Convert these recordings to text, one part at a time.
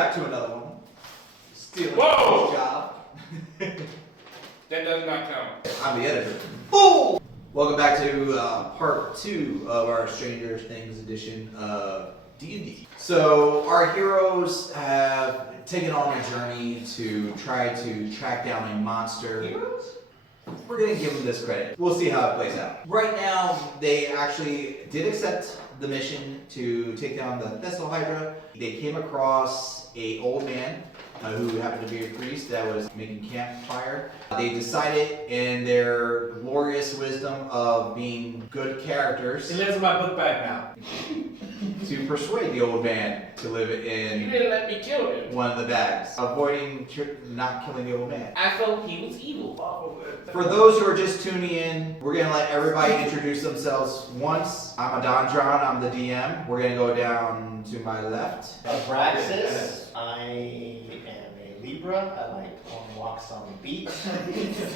back to another one. Stealing his job. That does not count. I'm the editor. Ooh! Welcome back to part 2 of our Stranger Things edition of D&D. So our heroes have taken on a journey to try to track down a monster. Heroes? We're gonna give them this credit. We'll see how it plays out. Right now, they actually did accept the mission to take down the Thessal Hydra. They came across an old man who happened to be a priest that was making campfire. They decided in their glorious wisdom of being good characters. He lives in my book bag now. To persuade the old man to live You in didn't let me kill him. one of the bags, avoiding not killing the old man. I felt he was evil. For those who are just tuning in, we're gonna let everybody introduce themselves once. I'm Dndbeyond, I'm the DM. We're gonna go down to my left. Abraxas, I am a Libra. I like long walks on the beach.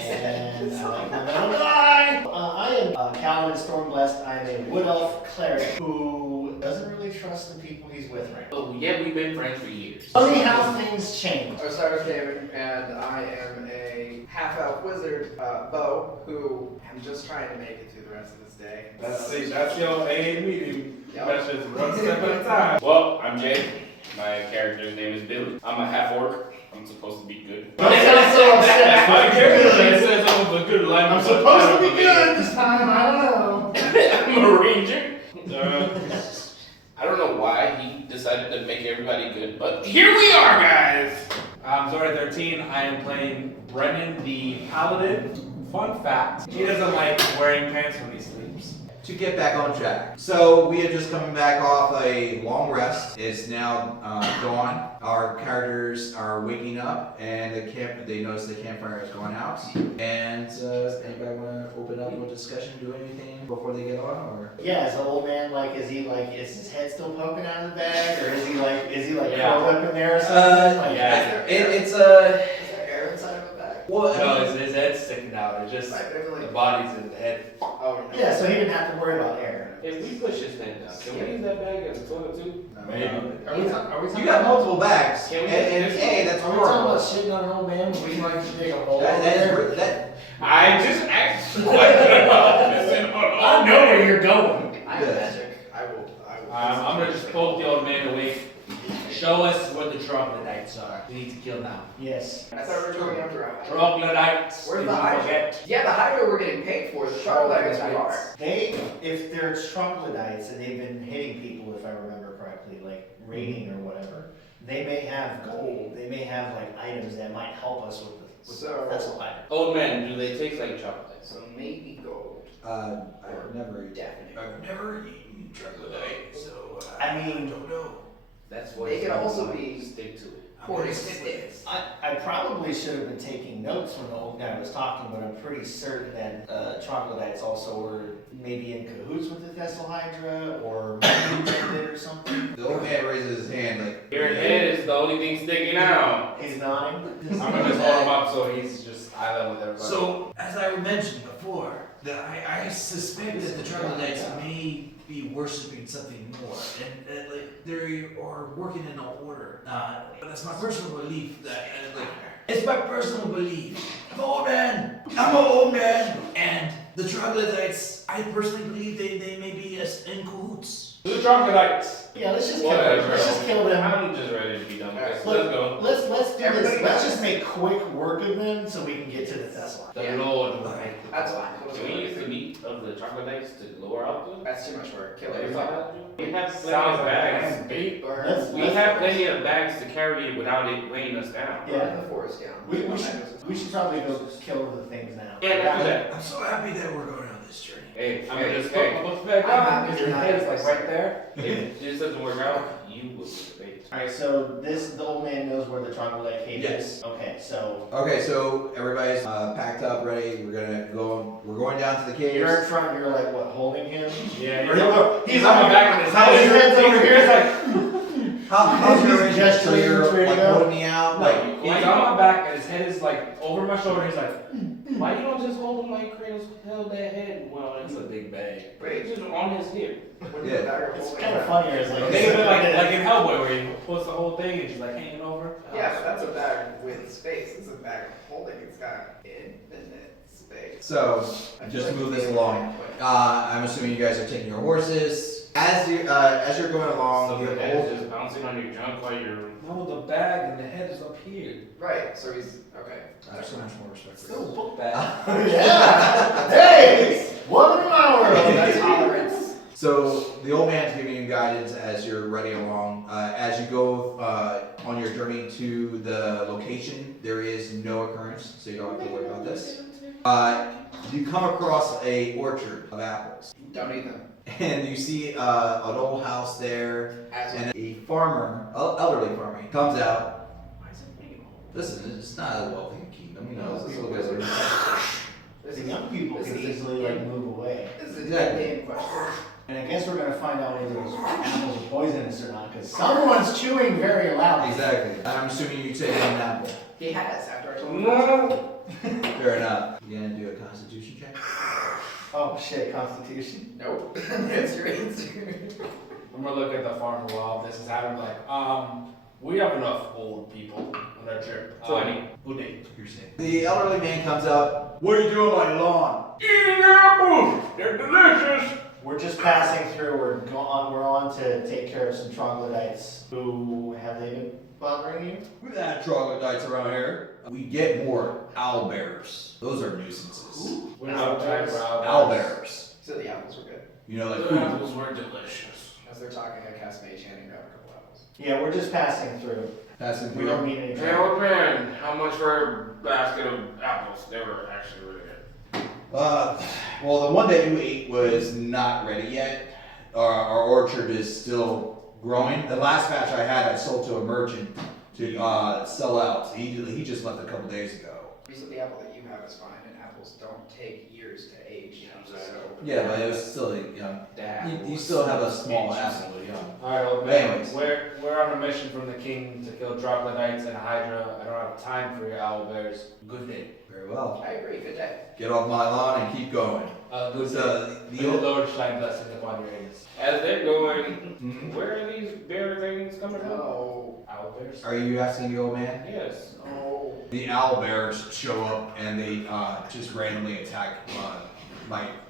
And I like the metal die. I am Calvin Stormblessed. I am a wood elf cleric who doesn't really trust the people he's with right now. Oh, yeah, we've been friends for years. Funny how things change. Osiris David, and I am a half-elf wizard, Bo, who am just trying to make it through the rest of this day. That's your AA meeting. Yep. That's just one step at a time. Well, I'm Jay. My character's name is Billy. I'm a half-orc. I'm supposed to be good. Don't sound so upset. My character says I was a good life. I'm supposed to be good this time. I don't know. I'm a ranger. I don't know why he decided to make everybody good, but here we are, guys. I'm Zora 13. I am playing Brennan the Paladin. Fun fact, he doesn't like wearing pants when he sleeps. To get back on track. So we are just coming back off a long rest. It's now dawn. Our characters are waking up and they notice the campfire has gone out. And does anybody want to open up a discussion, do anything before they get on? Or Yeah, is the old man is his head still poking out of the bag, or is he Yeah. curled up in there or something? it's Is there air inside of a bag? well, No, his head's sticking out. It's just the body's in the head. Oh, Yeah, so he didn't have to worry about air. If we push his head down, can we use that bag as a toilet too? Maybe. Are we talking you got multiple bags. Can we- and hey, that's Are we talking about horrible. shitting on an old man when we like to dig a hole That there? I just asked a question about this. I know where you're going. I have magic. I will. I'm gonna just poke the old man awake. Show us what the troglodytes are. We need to kill them. Yes. I thought we were going after a Hydra. Troglodytes. Where's did the you Hydra? forget? Yeah, the Hydra we're getting paid for. The troglodytes we are. If they're troglodytes and they've been hitting people, if I remember correctly, like raiding or whatever, they may have gold. They may have like items that might help us with So- that's a lie. Old man, do they taste like chocolate? So maybe gold. I've never Definitely. eaten troglodyte, so I mean, don't know. That's what They could also be stick to it. I probably should have been taking notes when the old guy was talking, but I'm pretty certain that troglodytes also were maybe in cahoots with the Thessal Hydra or maybe did or something. The old man raises his hand like, Your head is the only thing sticking out. He's nodding. I'm gonna just hold him up so he's just eye level with everybody. So, as I mentioned before, I suspect that the troglodytes may be worshipping something more, and they are working in an order. But that's my personal belief that it's my personal belief. I'm an old man, and the troglodytes, I personally believe they may be in cahoots. The troglodytes. Yeah, let's just kill Whatever. them. Let's just kill them. I'm just ready to be done with this. Look, Let's go. Let's do this. Everybody Let's got just make quick work of them so we can get to the Thessal. The Lord will make the That's fine. Can we use the meat of the troglodytes to lure out them? That's too much work. Kill We everything. have plenty of Sounds bags. like bait. We have plenty of bags to carry it without it weighing us down. Burn the forest down. We should probably go kill the things now. Yeah, let's do that. I'm so happy that we're going on this journey. Hey, I'm gonna just hey, look back I'm up. happy Your you're not head is in like this. right there. if this doesn't work out, you will be the bait. Alright, so the old man knows where the troglodyte cave Yes. is. Okay, so okay, so everybody's packed up, ready. We're going down to the caves. you're in front, you're like what, holding him? Yeah, He's on my back with his head. His head's over here, it's like How's your He's range? gesturing So you're to ready to like go? holding me out, like He's on my back and his head is like over my shoulder. He's like, Why you don't just hold him like Kratos held that head? Well, that's a big bag. it's just on his hip. When Yeah. you're dagger It's holding kind of that- funnier. It's like, Think of it like in Hellboy where he puts the whole thing and she's like hanging over. Yeah, but that's a bag with space. It's a bag holding. It's got infinite space. So, just to move this along, I'm assuming you guys are taking your horses. As you're going along, So the the head old is just bouncing on your junk while you're. No, the bag and the head is up here. Right, so he's okay. I have so much more respect for Still you. a book bag. yeah. Hey, welcome to my world. That's tolerance. So the old man's giving you guidance as you're riding along. As you go on your journey to the location, there is no occurrence, so you don't have to worry about this. You come across a orchard of apples, Don't eat them. and you see an old house there, As and a farmer, elderly farmer, he comes out. Listen, it's not a wealthy kingdom, you know. It's a little bit. this The is young people this can is easily like move away. This is a Exactly. dead game question. And I guess we're gonna find out whether those apples are poisonous or not, because someone's chewing very loudly. Exactly. I'm assuming you take an apple. He has after I told him. No. Fair enough. You gonna do a Constitution check? Oh shit, Constitution. Nope. That's your answer. I'm gonna look at the farmer while this is happening. Like, we have enough old people on our trip. 20. Good day. You're safe. The elderly man comes up. What are you doing on my lawn? Eating apples. They're delicious. We're just passing through. We're on to take care of some troglodytes. Who have they been bothering you? We've had troglodytes around here. We get more owlbears. Those are nuisances. What is our time for Owlbears. So the apples were good. You know, like The apples were delicious. As they're talking, I cast Mage Hand and grab a couple apples. Yeah, we're just passing through. passing We don't through. mean any Hey, trouble. old man, how much for a basket of apples? They were actually really good. Well, the one that you ate was not ready yet. Our orchard is still growing. The last batch I had, I sold to a merchant to sell out. He just left a couple days ago. You said the apple that you have is fine, and apples don't take years to age. So Yeah, but it was still young. You still have a small apple, young. Alright, old But man. anyways. We're on a mission from the king to kill troglodytes and Hydra. I don't have time for your owlbears. Good day. Very well. I agree. Good day. Get off my lawn and keep going. Good day. So May the the old. Lord shine blessings upon your heads. As they're going, Mhm. where are these bear things coming from? No. Owlbears? Are you asking the old man? Yes. No. The owl bears show up and they just randomly attack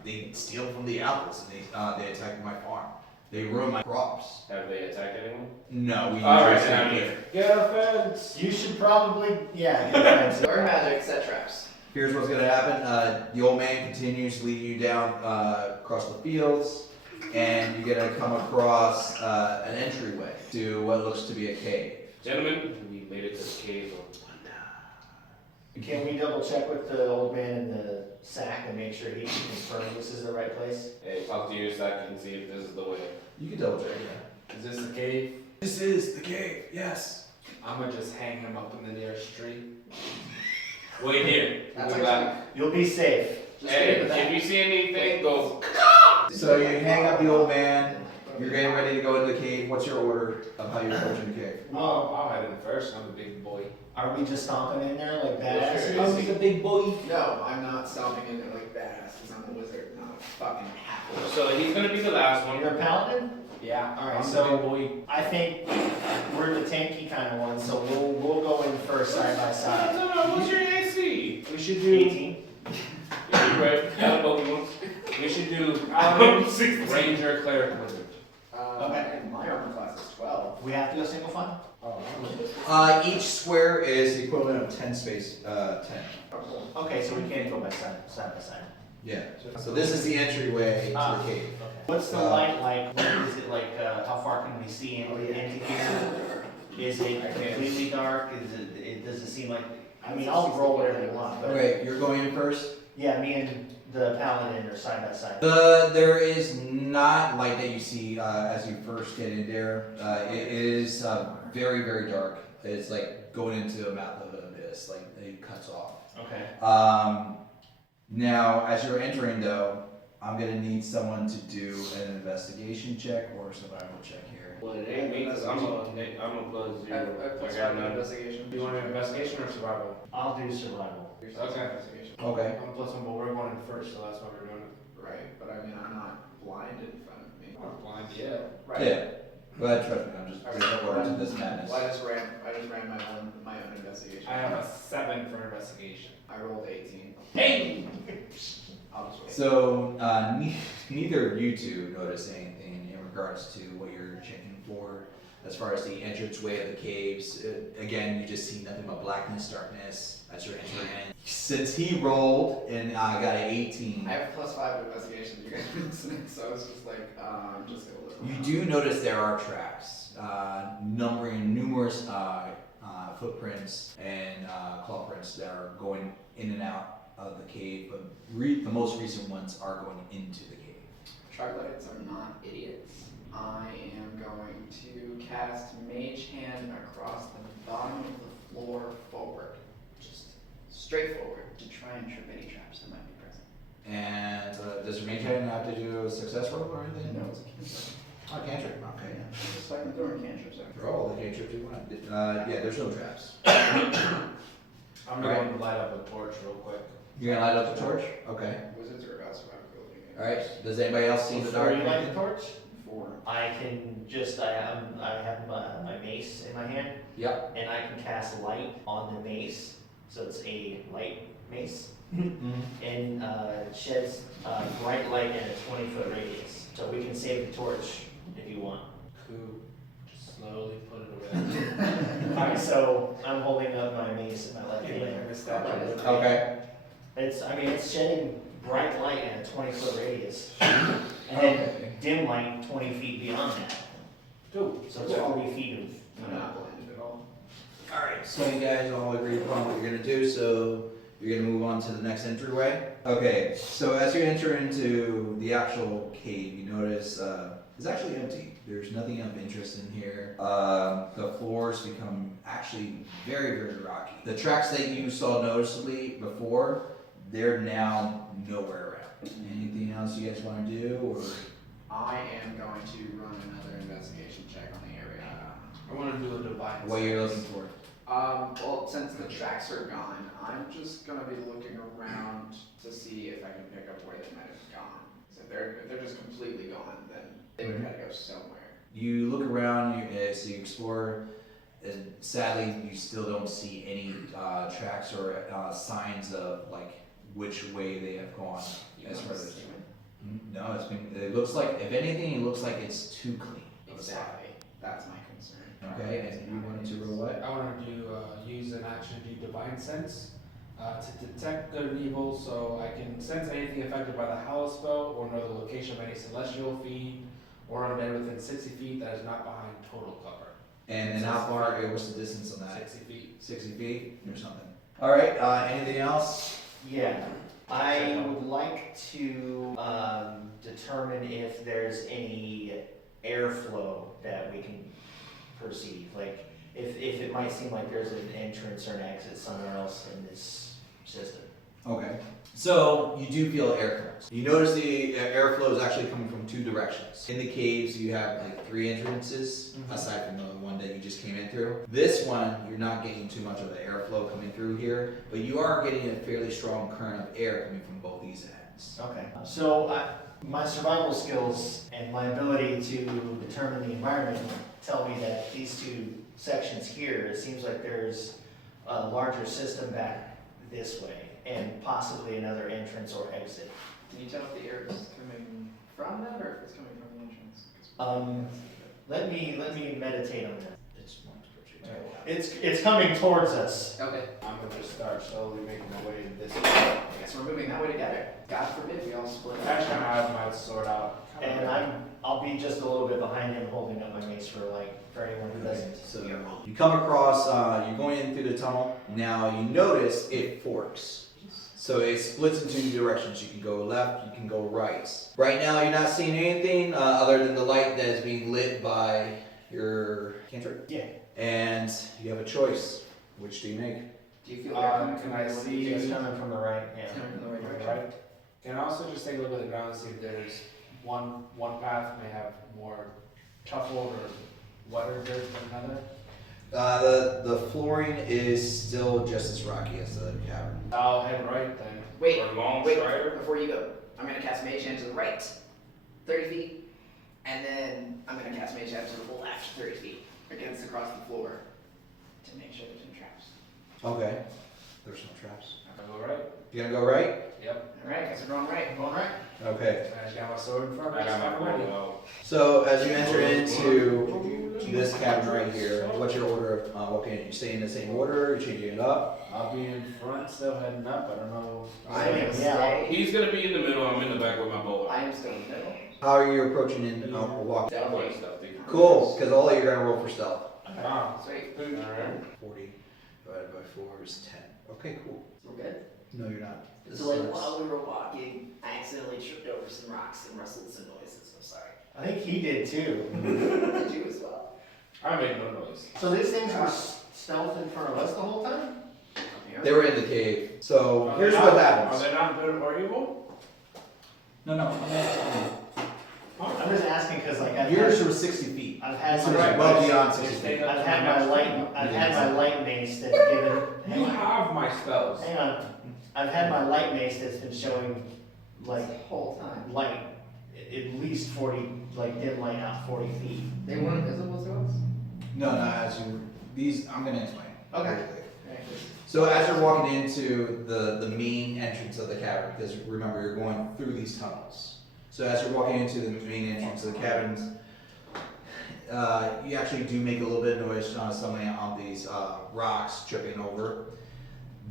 they steal from the apples and they attack my farm. They ruin my crops. Have they attacked anyone? No, we Alright, usually then I'm stay here. here. Get a fence! You should probably, yeah, get a fence. Learn magic, set traps. Here's what's gonna happen. The old man continues leading you down across the fields, and you're gonna come across an entryway to what looks to be a cave. Gentlemen, we made it to the cave. Can we double check with the old man in the sack and make sure he can confirm this is the right place? Hey, talk to your sack and see if this is the way. You can double check, yeah. Is this the cave? This is the cave, yes. I'm gonna just hang him up in the nearest tree. Wait here. That's We'll be back. You'll be safe. Just Hey, get it if you see anything, go. So you hang up the old man. You're getting ready to go into the cave. What's your order of how you're approaching the cave? I'll head in first. I'm a big boy. Are we just stomping in there like Yeah, sure. badasses? a big boy. No, I'm not stomping in it like badass because I'm a wizard, not a fucking apple. So he's gonna be the last one. You're a paladin? Yeah, Alright, I'm so- the big boy. I think we're the tanky kind of ones, so we'll go in first side by side. No, what's your AC? We should do. 18. Yeah, you're right. Yeah, Pokemon. We should do paladin, 16. ranger, cleric, wizard. Okay. My armor class is 12. We have to go single file? Each square is the equivalent of 10 space, 10. Oh, cool. Okay, so we can't go by side by side. Yeah. So this is the entryway to Ah. the cave. Okay. What's the light like? What is it like? How far can we see into here? Is it completely dark? Does it seem like? I mean, I'll roll whatever you want, but Okay, you're going in first? yeah, me and the paladin are side by side. There is not light that you see as you first get in there. It is very, very dark. It's like going into a mouth of an abyss, like it cuts off. Okay. Now, as you're entering though, I'm gonna need someone to do an investigation check or a survival check here. Well, it ain't me, because I'm a plus I 0. have plus I got 5 none. investigation. Do you want to do investigation or survival? I'll do survival. Yours is Okay. investigation. Okay. I'm plus 1, but we're going in first, so that's why we're doing it. Right, but I mean, I'm not blinded in front of me. I'm not blind yet. Right. Yeah. Go ahead, trust me. I'm just bringing order to this madness. Well, I just ran my own investigation. I have a 7 for investigation. I rolled 18. Hey! I'll just wait. So neither of you two notice anything in regards to what you're checking for, as far as the entranceway of the caves. Again, you just see nothing but blackness, darkness as you're entering in. Since he rolled and got an 18, I have plus 5 to investigation. You guys are listening, so it's just like I'm just gonna look. you do notice there are tracks, numbering numerous footprints and claw prints that are going in and out of the cave, but the most recent ones are going into the cave. Troglodytes are not idiots. I am going to cast Mage Hand across the bottom of the floor forward. Just straight forward to try and trip any traps that might be present. And does your mage hand have to do a success roll or anything? No, it's a cantrip. Oh, cantrip. Okay. Just like I'm throwing cantrips out. Throw all the cantrips you want. Yeah, there's no traps. I'm going to light up a torch real quick. You're gonna light up the torch? Okay. Wizards are about survivability. Alright, does anybody else see the Before dark? you light the torch, 4. I can just, I have my mace in my hand, Yep. and I can cast light on the mace, so it's a light mace, and sheds bright light in a 20-foot radius. So we can save the torch if you want. Cool. Just slowly put it away. Alright, so I'm holding up my mace in my left Like hand. a statue. Okay. It's shedding bright light in a 20-foot radius, and then dim light 20 feet beyond that. Cool. So it's 40 feet I'm not blinded at all. Alright, so you guys all agree upon what you're gonna do, so you're gonna move on to the next entryway. Okay, so as you enter into the actual cave, you notice it's actually empty. There's nothing of interest in here. The floors become actually very, very rocky. The tracks that you saw noticeably before, they're now nowhere around. Anything else you guys want to do, or? I am going to run another investigation check on the area. I want to do a divine. What you're looking for? Well, since the tracks are gone, I'm just gonna be looking around to see if I can pick up where they might have gone. So if they're just completely gone, then they would have to go somewhere. You look around, so you explore, and sadly, you still don't see any tracks or signs of like which way they have gone. As far as no, it looks like, if anything, it looks like it's too clean. of a spot. Exactly. That's my concern. Okay, and you wanted to roll what? I want to do use an action to do divine sense to detect good and evil, so I can sense anything affected by the Hallow spell or know the location of any celestial fiend or undead within 60 feet that is not behind total cover. And then how far, what's the distance on that? 60 feet. 60 feet or something. Alright, anything else? Yeah, I would like to determine if there's any airflow that we can perceive. Like, if it might seem like there's an entrance or an exit somewhere else in this system. Okay. So you do feel air currents. You notice the airflow is actually coming from two directions. In the caves, you have like 3 entrances, aside from the one that you just came in through. This one, you're not getting too much of the airflow coming through here, but you are getting a fairly strong current of air coming from both these ends. Okay. So my survival skills and my ability to determine the environment tell me that these 2 sections here, it seems like there's a larger system back this way, and possibly another entrance or exit. Can you tell if the air is coming from that or if it's coming from the entrance? Let me meditate on that. It's one It's coming towards us. Okay. I'm going to just start slowly making my way this way. I guess we're moving that way together. God forbid we all split up. Actually, I have my sword out. And I'll be just a little bit behind him, holding up my mace for anyone who doesn't. So you come across, you're going in through the tunnel. Now you notice it forks. So it splits into 2 directions. You can go left, you can go right. Right now you're not seeing anything other than the light that is being lit by your cantrip. Yeah. And you have a choice. Which do you make? Do you feel air coming Can from I the see- It's coming from the right. Yeah. Coming from the right direction. Right. Can I also just take a look at the ground and see if there's one path may have more tough hold or wetter dirt than another? The flooring is still just as rocky as the cavern. I'll head right then. Wait, Or long wait, strider? before you go, I'm gonna cast Mage Hand to the right, 30 feet, and then I'm gonna cast Mage Hand to the left, 30 feet, against across the floor, to make sure there's no traps. Okay. There's no traps. I'll go right. You gonna go right? Yep. Alright, guys are going right. I'm going right. Okay. I just got my sword in front of me. I got my just ready. bow out. So as you enter into this cabin right here, what's your order of walking in? You stay in the same order? You changing it up? I'll be in front, still heading up. I don't know. I am Yeah. stay. He's gonna be in the middle, I'm in the back with my bow I out. am still in the middle. How are you approaching in walking? I'm like stealthy. Cool, because all of you are gonna roll for stealth. Wow. Sweet. Alright. 40 divided by 4 is 10. Okay, cool. We're good. No, you're not. This So like sucks. while we were walking, I accidentally tripped over some rocks and rustled some noises. I'm sorry. I think he did too. Did you as well? I made no noise. So these things were stealth in front of us the whole time? They were in the cave. So Are here's they what not- happens. Are they not good or evil? No. I'm just asking because like Yours were 60 feet. I've had This is my, well beyond You're 60 staying feet. up I've to had my my next light, turn. I've had my light mace that's given. You have my spells. Hang on, I've had my light mace that's been showing like The whole time. light, at least 40, like dim light out 40 feet. They weren't visible to us? No, as you. These, I'm gonna explain. Okay. Very quick. Right. So as you're walking into the main entrance of the cavern, because remember you're going through these tunnels. So as you're walking into the main entrance of the caverns, you actually do make a little bit of noise stumbling on these rocks, tripping over.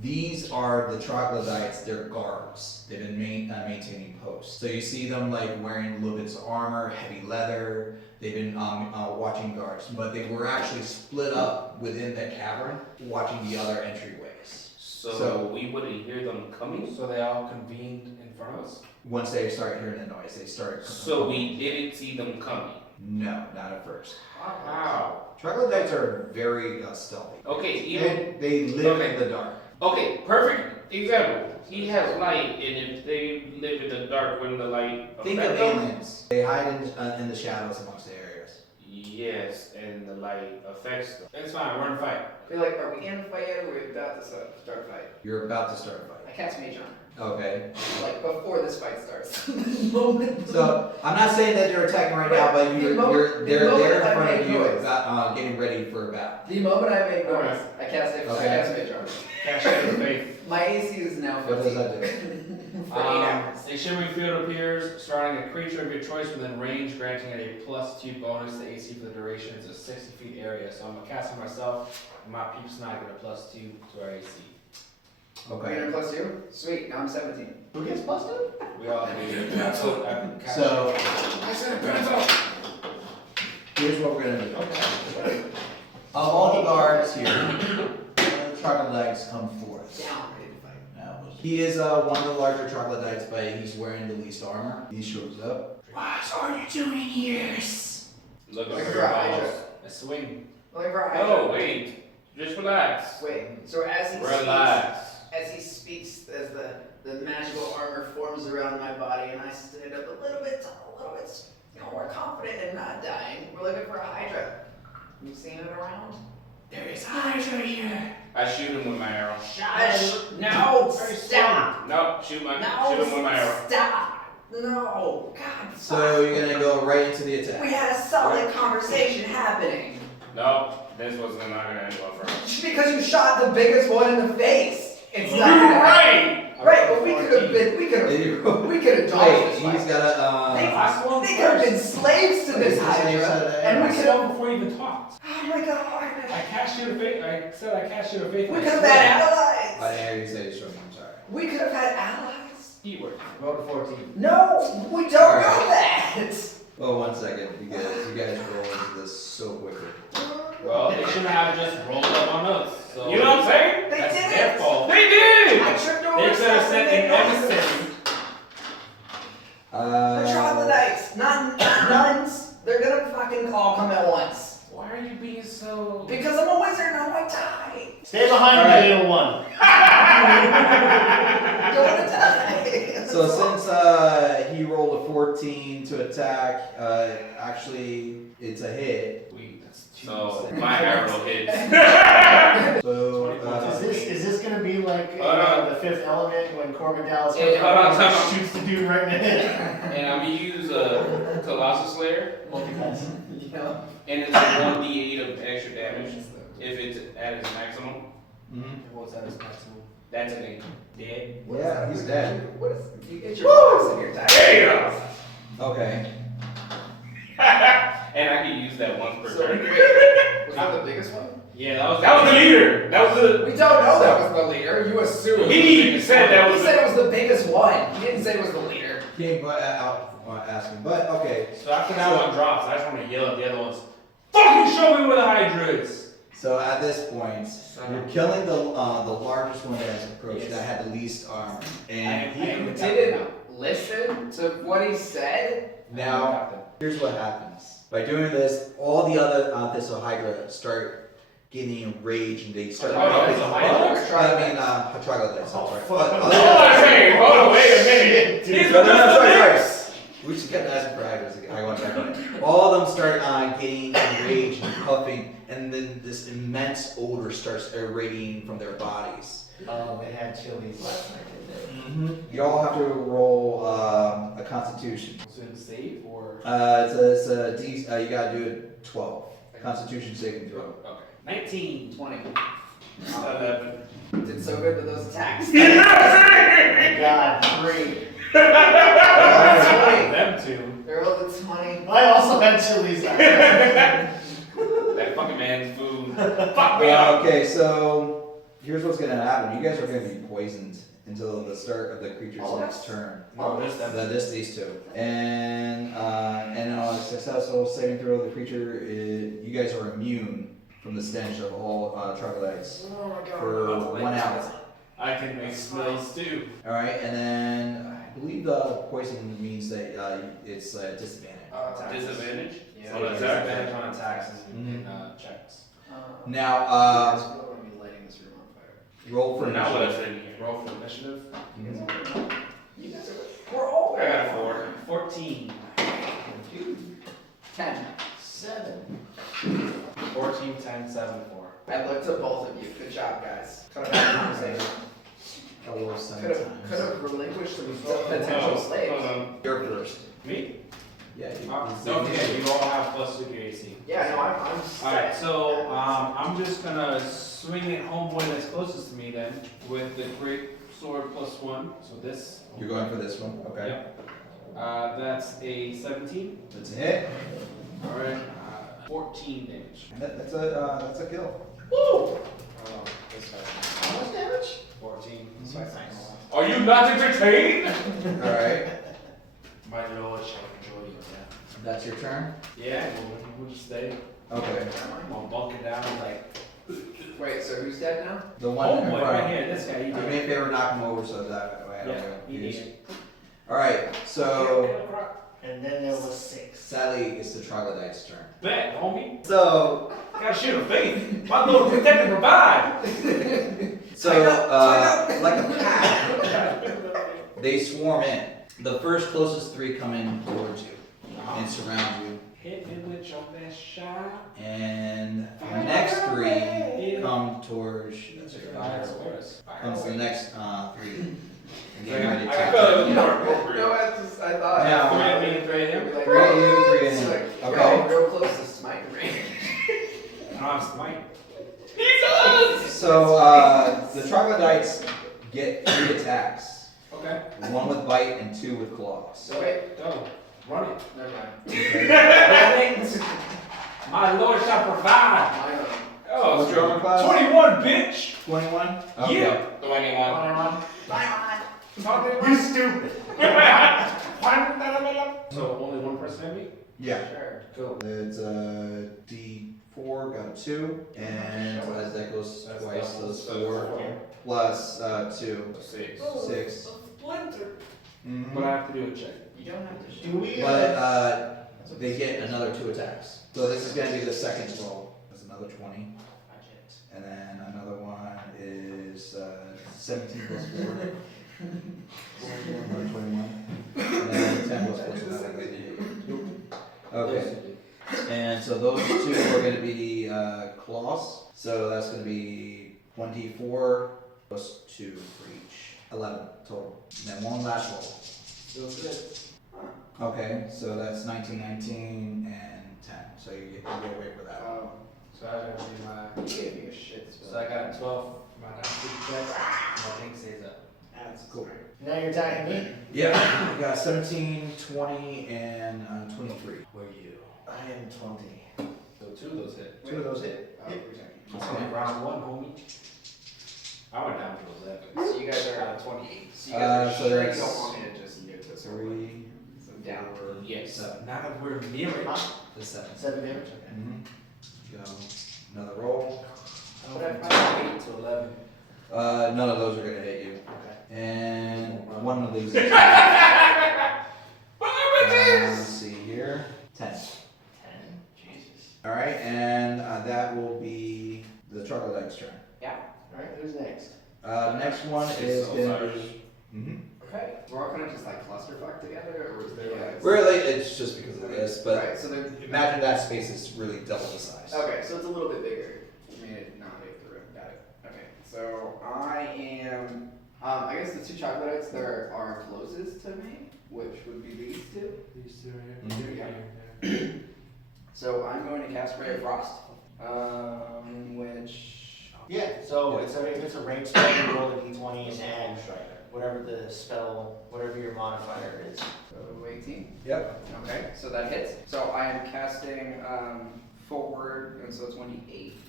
These are the troglodytes, they're guards. They've been maintaining posts. So you see them like wearing little bits of armor, heavy leather. They've been watching guards, but they were actually split up within the cavern, watching the other entryways. So we wouldn't hear them coming? So they all convened in front of us? Once they start hearing the noise, they start. So we didn't see them coming? No, not at first. Wow. Troglodytes are very stealthy. Okay, even, And they live in the dark. okay, perfect example. He has light, and if they live in the dark, when the light Think of affect them? aliens. They hide in the shadows amongst the areas. Yes, and the light affects them. It's fine, we're in a fight. Feel like, are we in a fight yet or are we about to start a fight? You're about to start a I fight. cast Mage on Okay. her. Like before this fight starts. The moment. So I'm not saying that you're attacking right now, but they're the there moment in I front of make you, noise. getting ready for a battle. The moment I make noise, Alright. I cast it. Okay. I cast Mage on her. Cash in faith. My AC is now What 15. does that do? For 8 hours. A shimmering field appears, surrounding a creature of your choice within range, granting it a +2 bonus to AC for the duration. It's a 60 feet area, so I'm gonna cast it myself, and my peep's not get a +2 to our AC. Okay. You're plus 2? Sweet, now I'm 17. Who gets busted? We all do. So I said, put it up. here's what we're gonna do. Okay. Of all the guards here, one of the troglodytes come forth. Down, ready to fight. He is one of the larger troglodytes, but he's wearing the least armor. He shows up. What are you doing here? Look Look at for your a balls. Hydra. A swing. Looking for a No, Hydra. wait. Just relax. Wait, so as he Relax. speaks, as the magical armor forms around my body and I stand up a little bit more confident and not dying, we're looking for a Hydra. You seen it around? There is Hydra here. I shoot him with my arrow. Shush! No! Stop! No, shoot him with my arrow. Stop! No! God, So you're gonna go right into the we attack. had a solid conversation happening. No, this was not gonna end well for him. Just because you shot the biggest one in the face, it's You're not gonna right! Right, but we could have dodged Wait, this he's fight. got Last one They could have been first. slaves to this Wait, Hydra, and and we I could said have. it before you even talked. Oh my God! I cast you to faith. I said I cast you to faith. We and could I have had swung. I allies. didn't hear you say something. I'm sorry. We could have had allies. Keyword. Roll to 14. No, we don't All right. know that. Well, 1 second, because you guys roll into this so quickly. Well, they shouldn't have just rolled up on us. So You know what I'm saying? They that's did their it. fault. They did! I tripped over They could have stuff sent and an made noises. emissary. The troglodytes, not nuns. They're gonna fucking all come at once. Why are you being so... Because I'm a wizard and I want to die. Stay behind All right. me, little one. I don't want to die. So since he rolled a 14 to attack, actually it's a hit. We So my arrow hits. So, Is this gonna be like the Fifth Element when Corbin Dallas Hey, hold on, time out. shoots the dude right in the head? And I'm gonna use a Colossus Slayer, Multi-pass. Yeah. and it's like 1d8 of extra damage if it's at its maximum. What's that as maximum? That's an 8. Dead. yeah, he's dead. What is? You get your box in your tag. Damn! Okay. And I can use that once per So, turn. wait, was that the biggest one? Yeah, that was That was the leader. That was the. We don't know that was the leader. You assume. He said that He was. said it was the biggest one. He didn't say it was the leader. Came out asking, but okay. So after that one drops, I just want to yell at the other ones. Fucking show me where the Hydra is! So at this point, you're killing the largest one that has approached that had the least armor, and You didn't listen to what he said? now here's what happens. By doing this, all the other Thistle Hydra start getting enraged and they start. Troglodytes. That's right. Hold on, wait a minute. These No, are just the sorry. mix. We just kept asking for Hydras. I went back on it. All of them start getting enraged and puffing, and then this immense odor starts radiating from their bodies. Oh, they had chilies last night, didn't they? You all have to roll a Constitution. So it's a save or? It's a D. You gotta do a 12. Constitution saving throw. Okay. 19. 20. 11. Did so good with those attacks. God, 3. Them two. They rolled a 20. I also had chilies last night. That fucking man's food. Fuck me up. Okay, so here's what's gonna happen. You guys are gonna be poisoned until the start of the creature's All of next us? turn. No, just them. These two. And on a successful saving throw of the creature, you guys are immune from the stench of all troglodytes Oh my god. for 1 hour. I can make smells too. All right, and then I believe the poison means that it's disadvantage. Disadvantage? Yeah. On attack? Disadvantage on attacks and Mhm. checks. Now, I just really want to be lighting this room on fire. roll for Now what initiative. else in here? Roll for initiative. Mhm. You guys are. We're all. I got a 4. 14. 10. 7. 14, 10, 7, 4. I looked at both of you. Good job, guys. Could have had a conversation. Roll 7 Could times. have relinquished some potential slaves. You're first. Me? Yeah. Okay, you all have plus super AC. Yeah, no, I'm Alright, so I'm just gonna swing it homeboy that's closest to me then with the great sword plus 1. So this. You're going for this one. Okay. Yep. That's a 17. That's a hit. Alright. 14 damage. That's a kill. Woo! Oh, this guy's How much damage? 14. So I think. Are you not entertained? All right. My lord shall enjoy you, yeah. That's your turn. Yeah, we'll just stay. Okay. I'm gonna bunk it down like. Wait, so who's dead now? The one in Homeboy front. right here, this guy. He Do me a favor, knock him over so that way I don't Yeah, get he confused. did. All right. So And then there was 6. sadly, it's the troglodyte's turn. Bet, homie. So Gotta shoot a faith. My Lord protect and provide. like a pack, they swarm in. The first closest 3 come in towards you and surround you, Hit me with your best shot. and the next 3 come towards. That's your Fire fire. orders. Comes the next 3. And get ready to I attack. felt it was more No, appropriate. I thought. Now, Three of me, three of him. 3 of you, 3 of So, him. you're Okay. all real close to smite range. I don't have smite. So the troglodytes get 3 attacks. Okay. 1 with bite and 2 with claws. So wait, Go. Run it. never mind. My Lord shall provide. Mine are- Oh, What's your armor class? 21, bitch. 21? Yeah. 21. You stupid. So only one person hit me? Yeah. Sure. Cool. It's a D4, got a 2, and as that goes That's twice, double. so it's So 4 plus 2, 6. 6. But I have to do a check. You don't have to shoot. Do we? But they get another 2 attacks. So this is going to be the second roll. That's another 20. And then another one is 17 plus 4. Another 21. And then 10 plus 4. So that'll get you. Okay. And so those 2 are going to be claws. So that's going to be 24 plus 2 for each. 11 total. And then one last roll. Feels good. Okay, so that's 19, 19, and 10. So you get away for that. So I gotta do my. You gave me a shit spell. So I got 12 for my dexterity check. My thing stays up. That's Cool. Now you're attacking me? Yeah, we got 17, 20, and 23. Where are you? I am 20. So 2 of those hit. 2 of those hit. Oh, we're talking. That's only round 1, homie. I went down to 11. So you guys are Out of 28. So you guys are so sure you that's don't want me to just nuke this over? 3, So down. 4, Yes. 7. Now that we're near it. The 7. 7 damage? Okay. Go. Another roll. What if I 8 to 11. None of those are going to hit you. Okay. And one of these. Let's see here. 10. 10. Jesus. Alright, and that will be the Troglodyte's turn. Alright, who's next? Next one is going to be. Okay. We're all kind of just like clusterfuck together, or is there like? Really, it's just because of this, but Right, so then. imagine that space is really double the size. Okay, so it's a little bit bigger. I made it not big through. Got it. Okay, so I am. I guess the 2 troglodytes there are closest to me, which would be these 2. These 2 right Mhm. here. Yeah. So I'm going to cast Ray of Frost. Which. Yeah, so if it's a range spell, you roll a d20 and add whatever the spell, whatever your modifier is. So 18. Yep. Okay, so that hits. So I am casting forward, and so 28.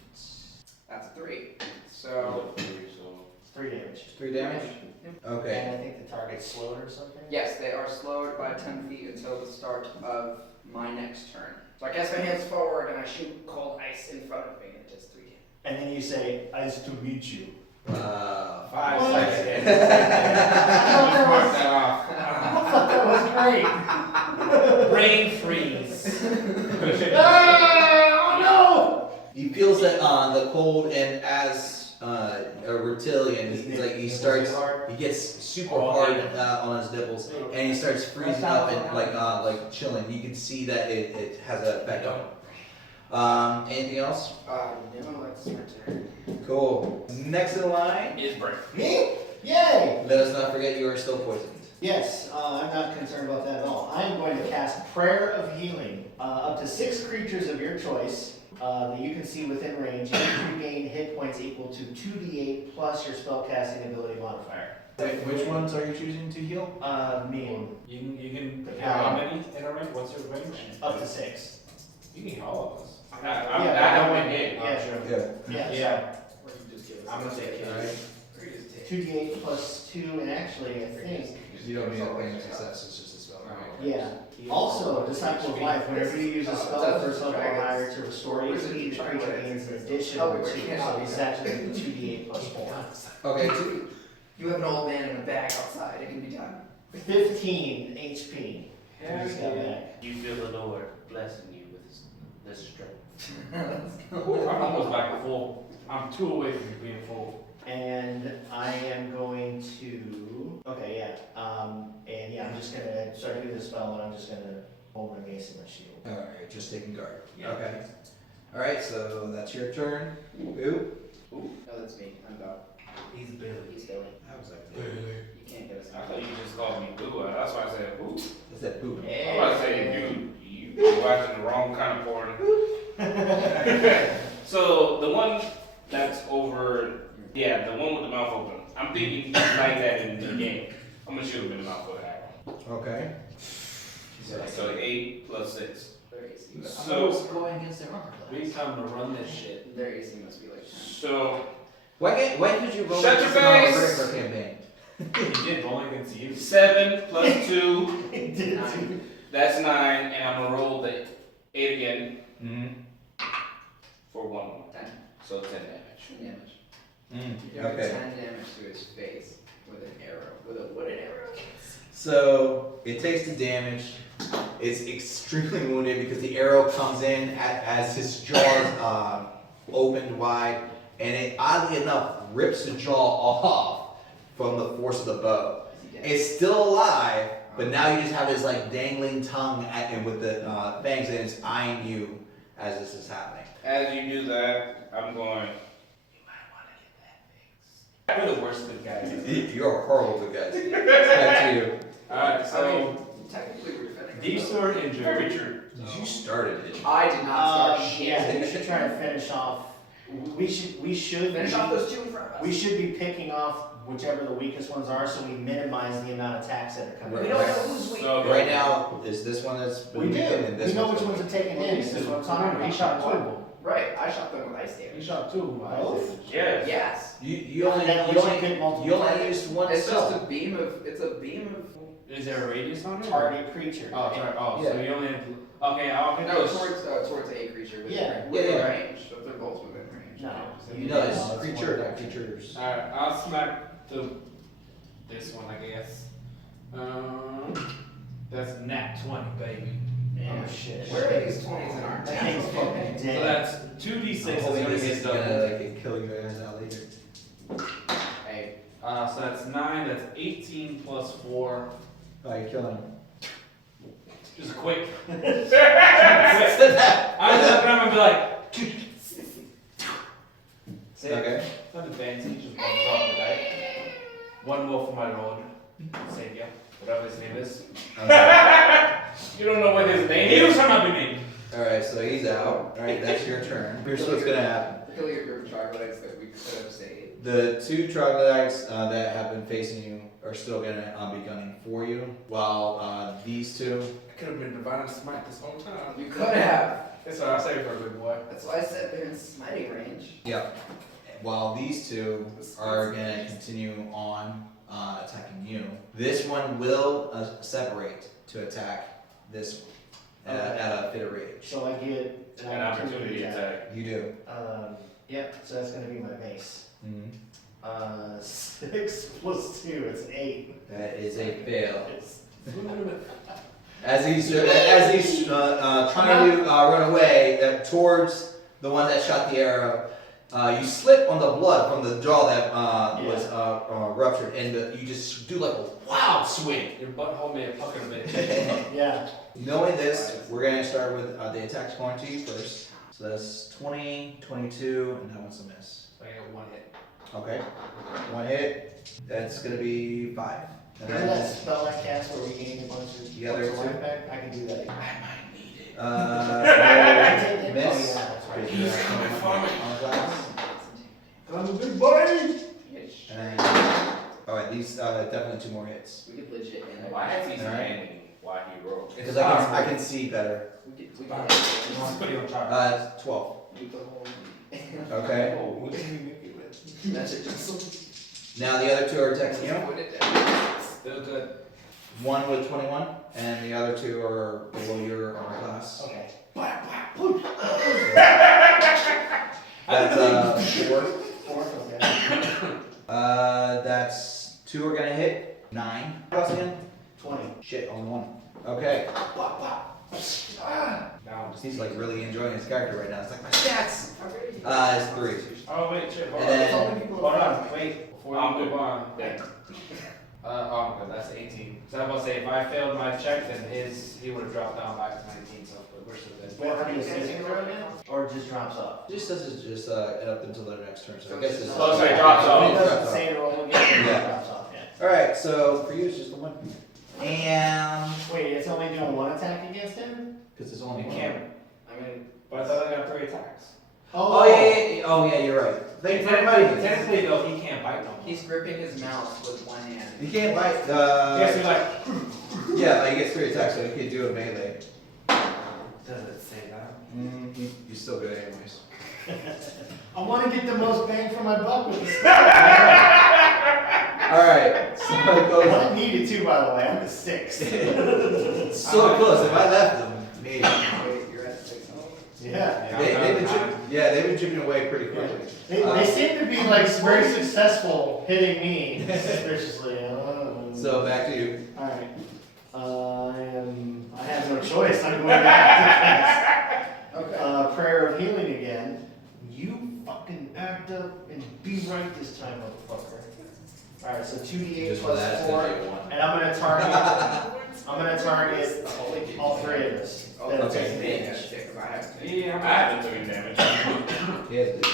That's a 3. So. It's 3 damage. 3 damage? Okay. And I think the target's slowed or something? Yes, they are slowed by 10 feet until the start of my next turn. So I cast my hands forward and I shoot cold ice in front of me, and it does 3 damage. And then you say, "Nice to meet you." 5 What? seconds. I Mark that off. thought that was great. Brain freeze. Oh no! He feels that the cold, and as a reptilian, he gets super hard on his nipples, and he starts freezing up and like chilling. You can see that it has an effect on him. Anything else? No, that's my turn. Cool. Next in line, Is break. Me? Yay! let us not forget you are still poisoned. Yes, I'm not concerned about that at all. I am going to cast Prayer of Healing. Up to 6 creatures of your choice that you can see within range, you regain hit points equal to 2d8 plus your spellcasting ability modifier. Which ones are you choosing to heal? Me, You can how many in a range? What's your range? up to 6. You can heal all of us. I don't win game. Yeah, sure. Yeah. Yeah. Or you just give us I'm gonna take it. Alright. 2d8 plus 2, and actually, I think, You don't need a claim of success, it's just a spell. yeah. Also, Disciple of Life, whenever you use a spell first level or higher to restore HP, the creature gains an additional 2, so we saturate the 2d8 plus 4. Okay, You have an old man in a bag outside. It can be done. 15 HP. Yeah, Just got back. You feel the Lord blessing you with this strength. Let's go. Ooh, I'm almost back to full. I'm 2 away from being full. And I am going to, okay, yeah, and yeah, I'm just gonna start doing the spell, and I'm just gonna hold my mace and my shield. Alright, just taking guard. Yeah. Okay. Alright, so that's your turn. Ooh. Ooh, no, that's me. I'm about. He's Billy. He's Billy. That was like You can't get us I out. thought you just called me boo. That's why I said boo. Is that boo? I'm about to say you watching the wrong kind of porn. So the one that's over, yeah, the one with the mouth open. I'm thinking like that in the game. I'm gonna shoot him in the mouth with that. Okay. So 8 plus 6. Their AC. So going against their armor class. We time to run this shit. Their AC must be like 10. so Why did you roll Shut your against an face! for campaign? He did rolling against you. 7 plus 2. It did. 9. That's 9, and I'm gonna roll the 8 again Mm-hmm. for 1 more. 10. So 10 damage. 10 damage. Mm, You're doing okay. 10 damage to his face with an arrow. With a wooden arrow. So it takes the damage. It's extremely wounded because the arrow comes in as his jaws opened wide, and it oddly enough rips the jaw off from the force of the bow. Is he dead? It's still alive, but now you just have this like dangling tongue and with the fangs, and it's eyeing you as this is happening. As you do that, I'm going. We're the worst good guys. You're a horrible good guy. Back to you. Alright, so I mean, technically we're defending these ourselves. two are injured. Richard. You started it. I did not start shit. Yeah, you should try and finish off. We should Finish off those two in front of us. We should be picking off whichever the weakest ones are, so we minimize the amount of attacks that are coming. We don't know who's weak. So, Right now, is this one that's We been do. weakened and this We know which one's ones are taking hits. That's what I'm talking about. He shot two. Right, I shot them with ice He damage. shot two. Both? yes. Yes. You only That lets you hit multiple you only targets. used one It's just spell. a beam of. It's a beam of. Is there a radius on it? Target creature. Oh, sorry. Oh, Yeah. so you only have. Okay, I'll hit No, those. towards a creature within, Yeah. within Yeah. range. So if they're both within range. No. You know, it's No, it's creature, one. not creatures. Alright, I'll smack this one, I guess. That's nat 20, baby. Oh shit. Where are these 20s in our That thing's town? fucking So dead. that's 2d6 is Hopefully gonna this get is gonna doubled. like kill you guys out later. Hey, So that's 9, that's 18 plus 4. Oh, you're killing him. Just quick. Quick. I'm looking at him and be like, say, Okay. not advancing, just one drop of the die. One more for my lord. Savior, whatever his name is. You don't know what his name He was is? trying not to be named. Alright, so he's out. Alright, that's your turn. Here's what's gonna happen. kill your troglodytes that we could have saved. The two troglodytes that have been facing you are still gonna be gunning for you, while these two. I could have been divine smite this whole time. You could have. That's what I'll say for a good boy. That's why I said they're in smiting range. Yep. While these two are gonna continue on attacking you. This one will separate to attack this one at a fit of rage. So I get An opportunity attack. You do. Yep, so that's gonna be my base. Mm-hmm. 6 plus 2, it's 8. That is a fail. It's As he's trying to run away towards the one that shot the arrow, you slip on the blood from the jaw that was ruptured, and you just do like a wild swing. Your butthole may have puckered a bit. yeah. Knowing this, we're going to start with the attacks going to you first. So that's 20, 22, and that one's a miss. So I got one hit. Okay. One hit. That's going to be 5. And Remember then, that spell I cast where we gained a bunch of The other points of two? life back? I can do that. miss. Oh, Good, on the glass. I'm a big boy! Yes. And alright, these definitely 2 more hits. We could legit end Why is he Alright. standing while he rolls? Because I can see better. We could Just put it on charge. 12. do the whole. Okay. That's it. Just Now the other 2 are attacking you. put it down. Still good. One with 21, and the other 2 are below your armor class. Okay. That's 4. 4, okay. That's 2 are gonna hit. 9. Plus again. 20. Shit, only 1. Okay. Now I'm just. He's like really enjoying his character right now. It's like my stats. It's 3. Oh, wait, shit. Hold And on. then- It's only people Hold who on. Wait. Before I'm you move good. on. Yeah. Oh, okay, that's 18. So I was about to say, if I failed my check, then he would have dropped down back to 19, so but we're still good. Wait, how do you say it? Or it just drops off? Just does it just up until their next turn. So I guess it's. Oh, so it drops off. It doesn't say to roll again, it Yeah. drops off, yeah. Alright, so for you it's just the 1. And. Wait, it's only doing 1 attack against him? Because it's only You 1. can't. I mean, But I thought I got 3 attacks. Oh, yeah. Oh, yeah, you're right. Thank you for reminding me. Technically, though, he can't bite no more. he's gripping his mouth with one hand. You can't bite. Yes, he's like. Yeah, like he gets 3 attacks, so you can do a melee. Does it say that? You still good anyways. I want to get the most bang for my buck with this. Alright, so it goes. I needed 2, by the way. I'm at 6. So close. If I left them, maybe. Wait, you're at 6. Yeah. They've been chipping away pretty quickly. They seem to be like very successful hitting me suspiciously. So back to you. Alright. I have no choice. I'm going to have to Okay. cast Prayer of Healing again. You fucking act up and be right this time, motherfucker. Alright, so 2d8 Just for plus that, it's 4. gonna be a 1. And I'm going to target I'm gonna target all three of us. Oh, That are okay. taking damage. Because I have to. Yeah, I haven't taken damage. He has to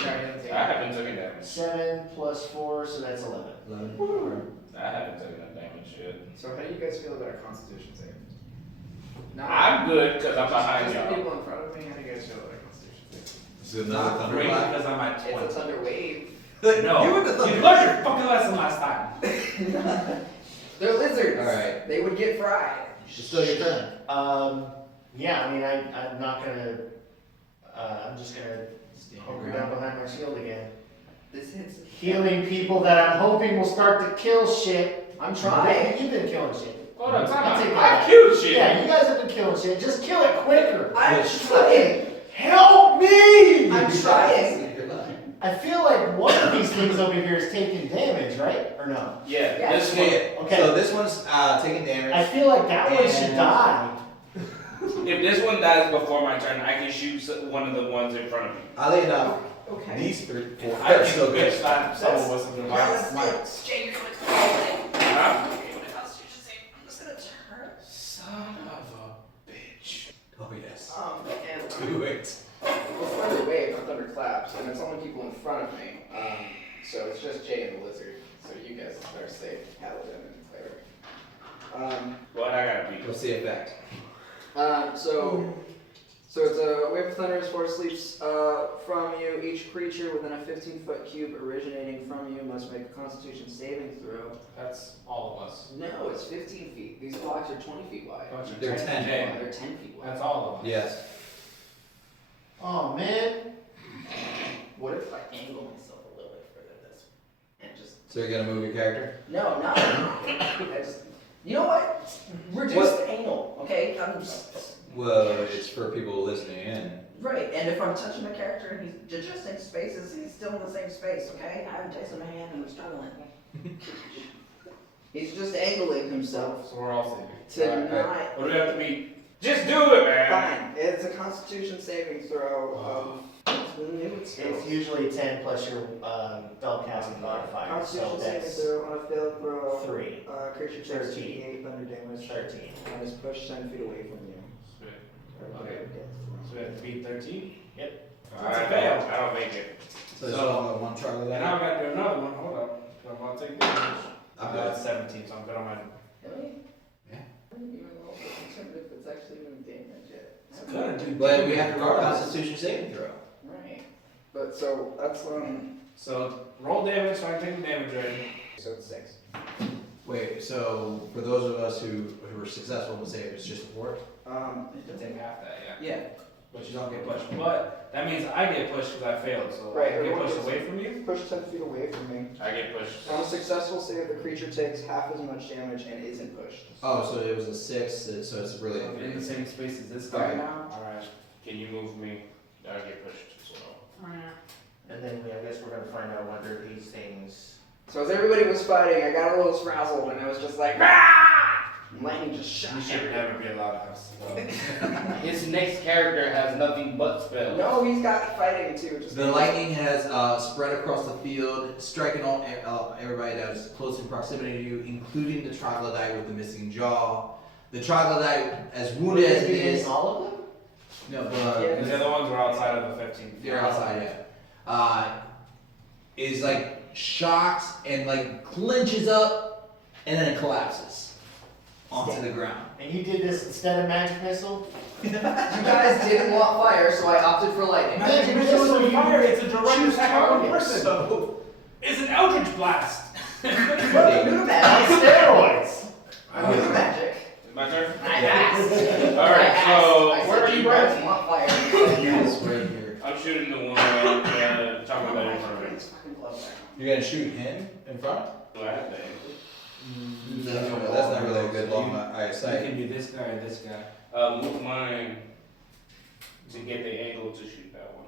I haven't taken damage. 7 plus 4, so that's 11. 11. I haven't taken that damage yet. So how do you guys feel about our Constitution save? I'm good because I'm behind Just the y'all. people in front of me, how do you guys feel about our Constitution save? Is it another Not thunder great clap? because I'm at 20. It's a thunder wave. No, You went to thunder. you learned your fucking lesson last time. They're lizards. Alright. They would get fried. It's still your turn. Yeah, I mean, I'm not gonna. I'm just gonna hunker down behind my shield again. This hits. Healing people that I'm hoping will start to kill shit. I'm trying. You've been killing shit. Hold on, time I'll out. take I that. killed shit. Yeah, you guys have been killing shit. Just kill it quicker. I'm trying. Help me! I'm trying. I feel like one of these things over here is taking damage, right? Or no? Yeah, Yeah. this one. Okay. So this one's taking damage. I feel like that one should And- die. If this one dies before my turn, I can shoot one of the ones in front of me. Oddly enough, Okay. these 3, 4, I are think still the good. bitch that someone was in the Let's my Jay, you're gonna call it. Huh? You're gonna Constitution save. I'm just gonna turn. Son of a bitch. Oh yes. And Do it. it's thunder wave, not thunder claps, and it's only people in front of me. So it's just Jay and the lizard. So you guys are safe, paladin and cleric. What I gotta beat? What's the effect? So it's a wave of thunder as force leaps from you. Each creature within a 15-foot cube originating from you must make a Constitution saving throw. That's all of us. No, it's 15 feet. These blocks are 20 feet wide. They're 10. Jay, They're 10 feet wide. that's all of us. Yes. Oh man. What if I angle myself a little bit further this and just So you're gonna move your character? no, not I just you know what? Reduce What? the angle, okay? I'm just Well, it's for people listening in. right. And if I'm touching my character and he's adjusting spaces, he's still in the same space, okay? I have dice in my hand and I'm struggling. He's just angling himself So we're all saving. to not. What do we have to beat? Just do it, man. Fine. It's a Constitution saving throw of. It's usually 10 plus your spellcasting modifier. So Constitution saving that's throw on a failed throw. 3. Creature takes 13. 8 thunder damage 13. and is pushed 10 feet away from you. Sweet. Or Okay. So we have to beat 13. I don't make it. So there's So- only one Charlie And now left. I gotta do another one. Hold up. I'm gonna take damage. I'm got good. 17, so I'm good on my. Really? Yeah. I don't even know if it's determined if it's actually even damage yet. It's gonna do But we have to roll a regardless. Constitution saving throw. Right. But so that's So roll damage so I can take the damage already. so it's 6. Wait, so for those of us who were successful to save, it's just 4? You take half that, yeah. Yeah. But you don't get pushed. But that means I get pushed because I failed. So Right, I get everyone pushed gets- away from you. Push 10 feet away from me. I get pushed. On a successful save, the creature takes half as much damage and isn't pushed. Oh, so it was a 6, so it's really So I'm in the same space as this guy Okay. now. All right. Can you move me? I get pushed as well. And then I guess we're gonna find out whether these things. So as everybody was fighting, I got a little frazzled and I was just like, "Rah!" And lightning just shot. You should never be allowed to have spells. His next character has nothing but spells. No, he's got fighting too. Just The lightning has spread across the field, striking all everybody that was close in proximity to you, including the troglodyte with the missing jaw. The troglodyte, as wounded as it is, all of them? no, Yeah. Because the other ones were outside of the 15 feet. they're outside yet. Is like shocked and like clenches up, and then it collapses onto the ground. And you did this instead of magic missile? You guys didn't want fire, so I opted for lightning. Magic Magic missile missile, is fire. It's a direct choose attack on one targets. person. So It's an eldritch blast. Look, new On magic. steroids! New magic. Is my turn? I asked. Alright, so I where said are you, you guys Brad? want fire. yes, right here. I'm shooting the one talking about in front of me. It's fucking blood back. You're gonna shoot him in front? Do I have that? No, that's not really a good long You eyesight. can do this guy or this guy. Move mine to get the angle to shoot that one.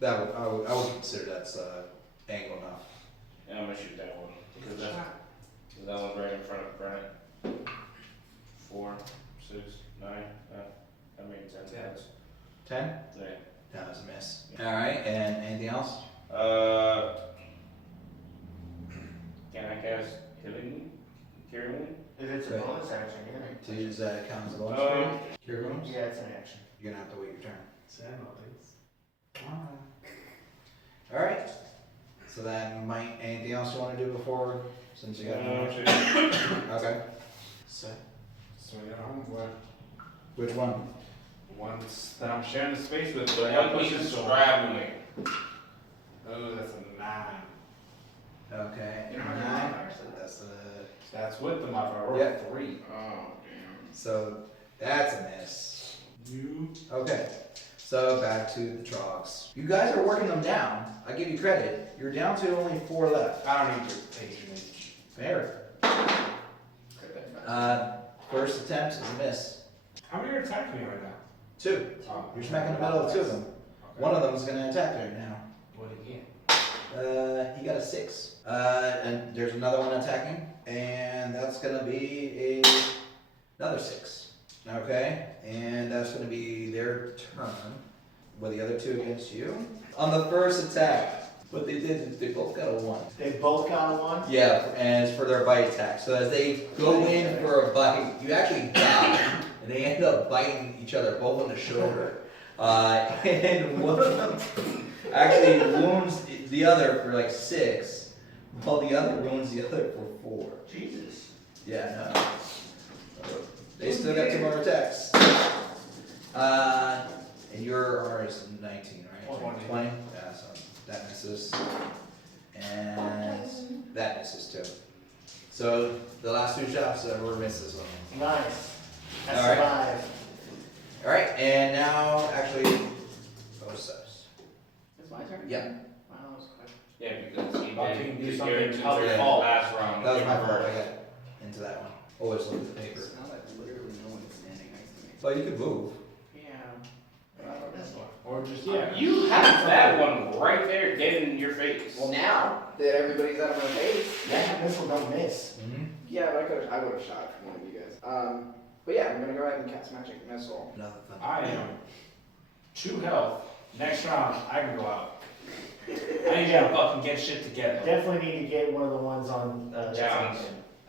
That I would consider that's angle enough. And I'm gonna shoot that one. Because that one's right in front of Brent. 4, 6, 9, I made 10. 10? Yeah. That was a miss. Alright, and anything else? Can I cast Healing? Cure Wound? If it's a Right. bonus action, you're gonna. To use that count as a bonus for you? Cure wounds? Yeah, it's an action. You're gonna have to wait your turn. Sad nothings. Alright. So then, Mike, anything else you want to do before, since you got No, no shit. Okay. So you know, what? Which one? Ones that I'm sharing the space with, The but one one piece pushes is so. traveling. Oh, that's a 9. Okay. You know how many 9. modifiers is that? That's the. That's with the modifier. Or Yeah. 3. Oh, damn. So, that's a miss. You. Okay. So, back to the Trogs. You guys are working them down. I give you credit. You're down to only 4 left. I don't need your patronage. Fair. Could've been better. First attempt is a miss. How many are attacking me right now? 2. Oh. You're smack in the middle of 2 of them. Okay. One of them is going to attack right now. What again? He got a 6. And there's another one attacking, and that's gonna be another 6. Okay, and that's gonna be their turn. With the other 2 against you. On the first attack, what they did is they both got a 1. They both got a 1? Yeah, and it's for their bite attack. So as they go in for a bite, you actually dodge, and they end up biting each other both on the shoulder. And one of them actually wounds the other for like 6, while the other wounds the other for 4. Jesus. Yeah, no. They still got 2 more attacks. And your armor is 19, right? 20. Yeah, so that misses. And that misses too. So the last 2 shots were misses on them. Nice. I All right. survived. Alright, and now actually bonus subs. It's my turn? Yeah. Wow, that was quick. Yeah, because he About to did do his something character tough turn fault. last round. That was my fault, I got into that one. Always look at the paper. It's not like literally no one is standing next to me. But you can move. Yeah. But I don't know. Or just, Yeah, you have that one right there dead in your face. Well, now that everybody's out of my face. That missile don't miss. Mm-hmm. Yeah, but I would have shot one of you guys. But yeah, I'm gonna go ahead and cast Magic Missile. Another thing. I am 2 health. Next round, I can go out. I need to fucking get shit together. Definitely need to get one of the ones on Challenge.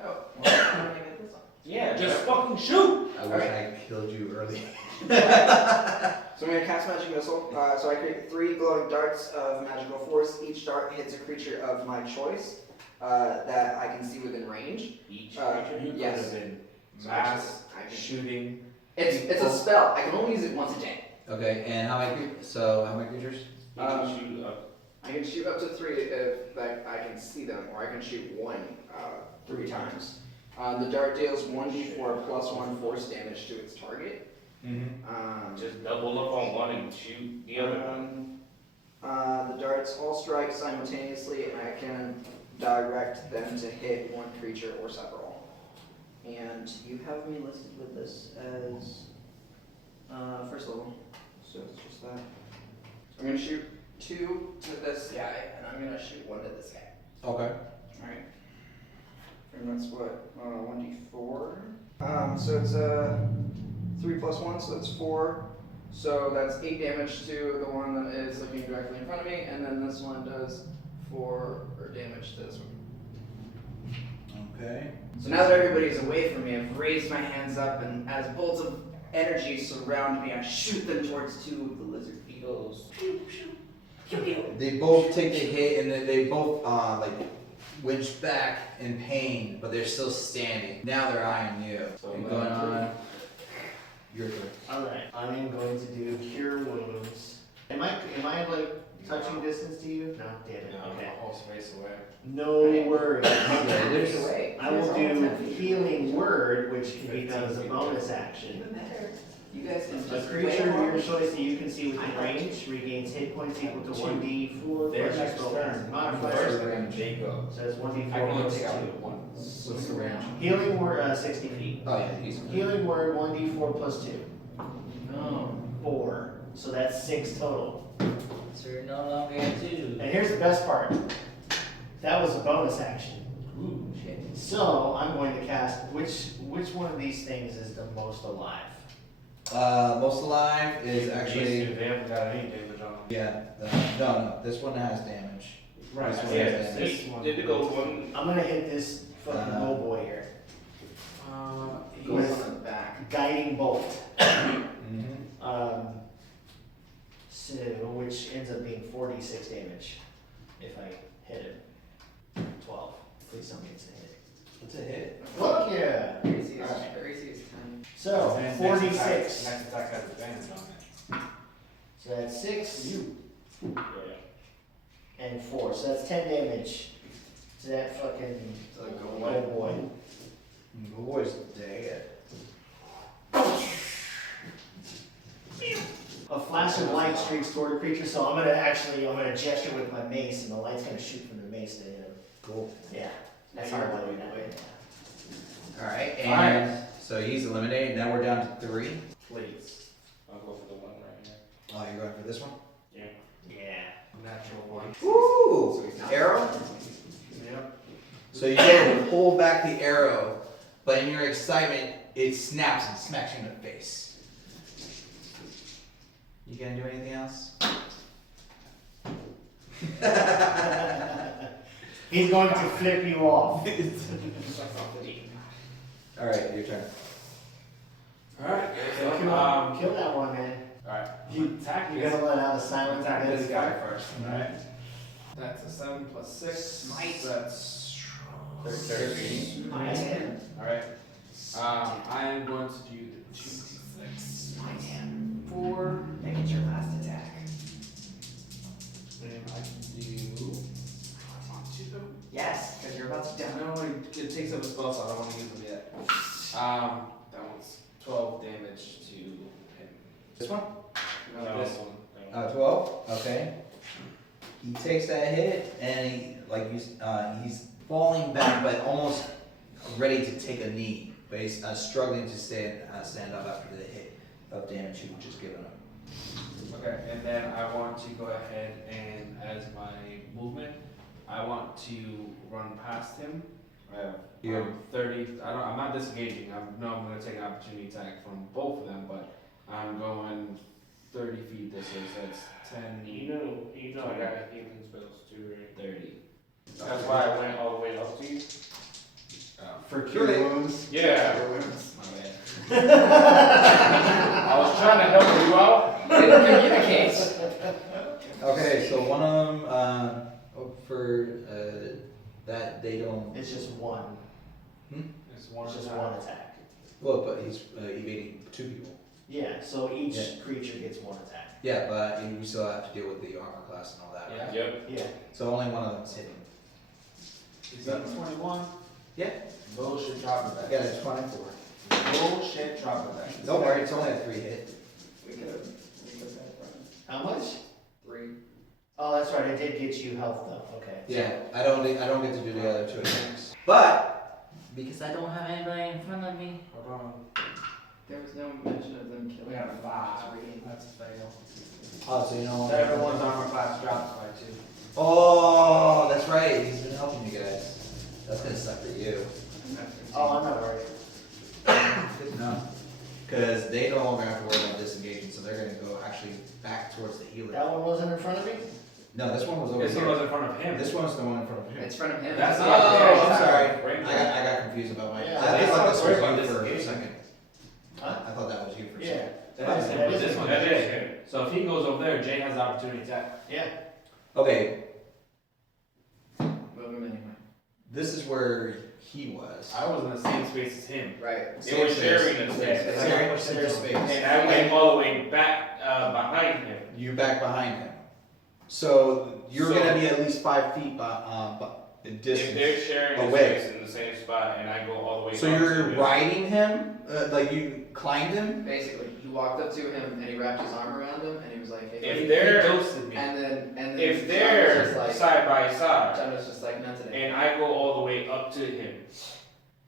Oh, well, I'm gonna get this one. Yeah, just fucking shoot! I wish I killed you early. So I'm gonna cast Magic Missile. So I create 3 glowing darts of magical force. Each dart hits a creature of my choice that I can see within range. Each You could Yes. have been So mass I can- shooting. It's a spell. I can only use it once a day. Okay, and how many creatures? You can shoot up. I can shoot up to 3 if I can see them, or I can shoot 1 3 times. The dart deals 1d4 plus 1 force damage to its target. Just double up on one and shoot the other one. The darts all strike simultaneously, and I can direct them to hit 1 creature or several. And you have me listed with this as first level, so it's just that. I'm gonna shoot 2 to this guy, and I'm gonna shoot 1 to this guy. Okay. Alright. And that's what? 1d4. So it's 3 plus 1, so that's 4. So that's 8 damage to the one that is looking directly in front of me, and then this one does 4 damage to this one. Okay. So now that everybody's away from me, I've raised my hands up, and as bolts of energy surround me, I shoot them towards 2 of the lizard beetles. Pew, pew, pew, pew. They both take the hit and then they both like winch back in pain, but they're still standing. Now they're eyeing you. So And going on. Your turn. Alright, I am going to do Cure Wounds. Am I like touching distance to you? No, damn it. Okay. Whole space away. No worries. There's a way. I will do Healing Word, which can be done as a bonus action. Even better. You guys can A just creature of your choice that you can see within range regains hit points equal to 1d4 Their plus next your turn. spellcasting I'm modifier. first, they go. So that's I can 1d4 only plus take out 2. one. What's the range? Healing Word, 60 feet. Oh yeah, he's Healing Word, 1d4 plus 2. Oh. 4. So that's 6 total. So you're no longer at 2. And here's the best part. That was a bonus action. Ooh, shit. So I'm going to cast which one of these things is the most alive? most alive is actually They haven't got any damage on them. yeah. No, this one has damage. Right, This one Yeah, has damage. this one. did the gold one. I'm gonna hit this fucking Uh, low boy here. Go on the back. guiding bolt. Mm-hmm. So, which ends up being 46 damage if I hit him. 12. Please tell me it's a hit. It's a hit. Fuck yeah! Crazy is Alright. crazy is 10. So, And 46. Next attack has advantage on it. So that's 6 Yeah. and 4. So that's 10 damage to that fucking So go oh away. boy. Boys, dead. A flash of light streaks toward the creature, so I'm gonna gesture with my mace, and the light's gonna shoot from the mace to hit him. Cool. Yeah. That's hard to do. Alright, and so he's eliminated. Now we're down to 3. Please. I'll go for the one right here. Oh, you're going for this one? Yeah. Yeah. Natural one. Woo! So he's not- Arrow? Yep. So you go to pull back the arrow, but in your excitement, it snaps and smacks you in the face. You gonna do anything else? He's going to flip you off. Alright, your turn. Alright, Kill, so, kill that one, man. alright, you attack You're gonna let out a silent attack this deadly guy fire. first, alright? That's a 7 plus 6. Smite. That's 13. Smite him. Alright. I am going to do the 2d6. Smite him. 4. Make it your last attack. And I can do. I want to. Yes, because you're about to die. No, it takes up a spell, so I don't want to use them yet. That one's 12 damage to him. This one? No, This one. 12? Okay. He takes that hit, and he's falling back, but almost ready to take a knee. But he's struggling to stand up after the hit of damage you just given him. Okay, and then I want to go ahead and, as my movement, I want to run past him. I have Yeah. 30. I'm not disengaging. I'm going to take an opportunity attack from both of them, but I'm going 30 feet this way, so it's 10, You know I got healing spells too, right? 30. That's why I went all the way up to you. For Cure cure wounds. Yeah. My bad. I was trying to help you out. Didn't communicate. Okay, so one of them, for that they don't. It's just one. It's one It's just attack. one attack. Well, but he's evading 2 people. Yeah, so each Yeah. creature gets one attack. Yeah, but you still have to deal with the armor class and all that. Right? Yeah. Yep. Yeah. So only one of them's hitting. Is that 21? Yeah. Bullshit drop I attack. got a 24. Bullshit drop attack. Don't worry, it's only a 3 hit. We could have run. How much? 3. Oh, that's right. I did get you health though. Okay. Yeah, I don't get to do the other 2 attacks. But because I don't have anybody in front of me. Hold on. There was no mention of them killing. We got a 5. 3. That's a fail. Oh, so you know. So everyone's armor class drops by 2. Oh, that's right. He's been helping you guys. That's gonna suck for you. Oh, I'm not worried. Good to know. Because they no longer have to worry about disengaging, so they're gonna go actually back towards the healer. That one wasn't in front of me? No, this one was over This one here. was in front of him. This one's the one in front of him. It's in front of him. That's the Oh, opportunity I'm attack. sorry. Right I there. got confused about my. Yeah. I They thought this don't was worry you about for a disengaging. second. Huh? I thought that was you for a Yeah. second. That is him, That but is this him. one That is is him. him. So if he goes over there, Jay has the opportunity attack. Yeah. Okay, Move him anyway. this is where he was. I was in the same space as him. Right. They were sharing a Yeah, space. because Sharing I pushed their him. space. And I went all the way back behind him. You back behind him. So you're So- gonna be at least 5 feet in If distance. they're sharing a away. space in the same spot and I go all the way So up you're to him, riding him, like you climbed him. Basically, he walked up to him and he wrapped his arm around him and he was like, hey, If He they're- ghosted me. and then if John they're was just like, side by side John was just like, not today. and I go all the way up to him,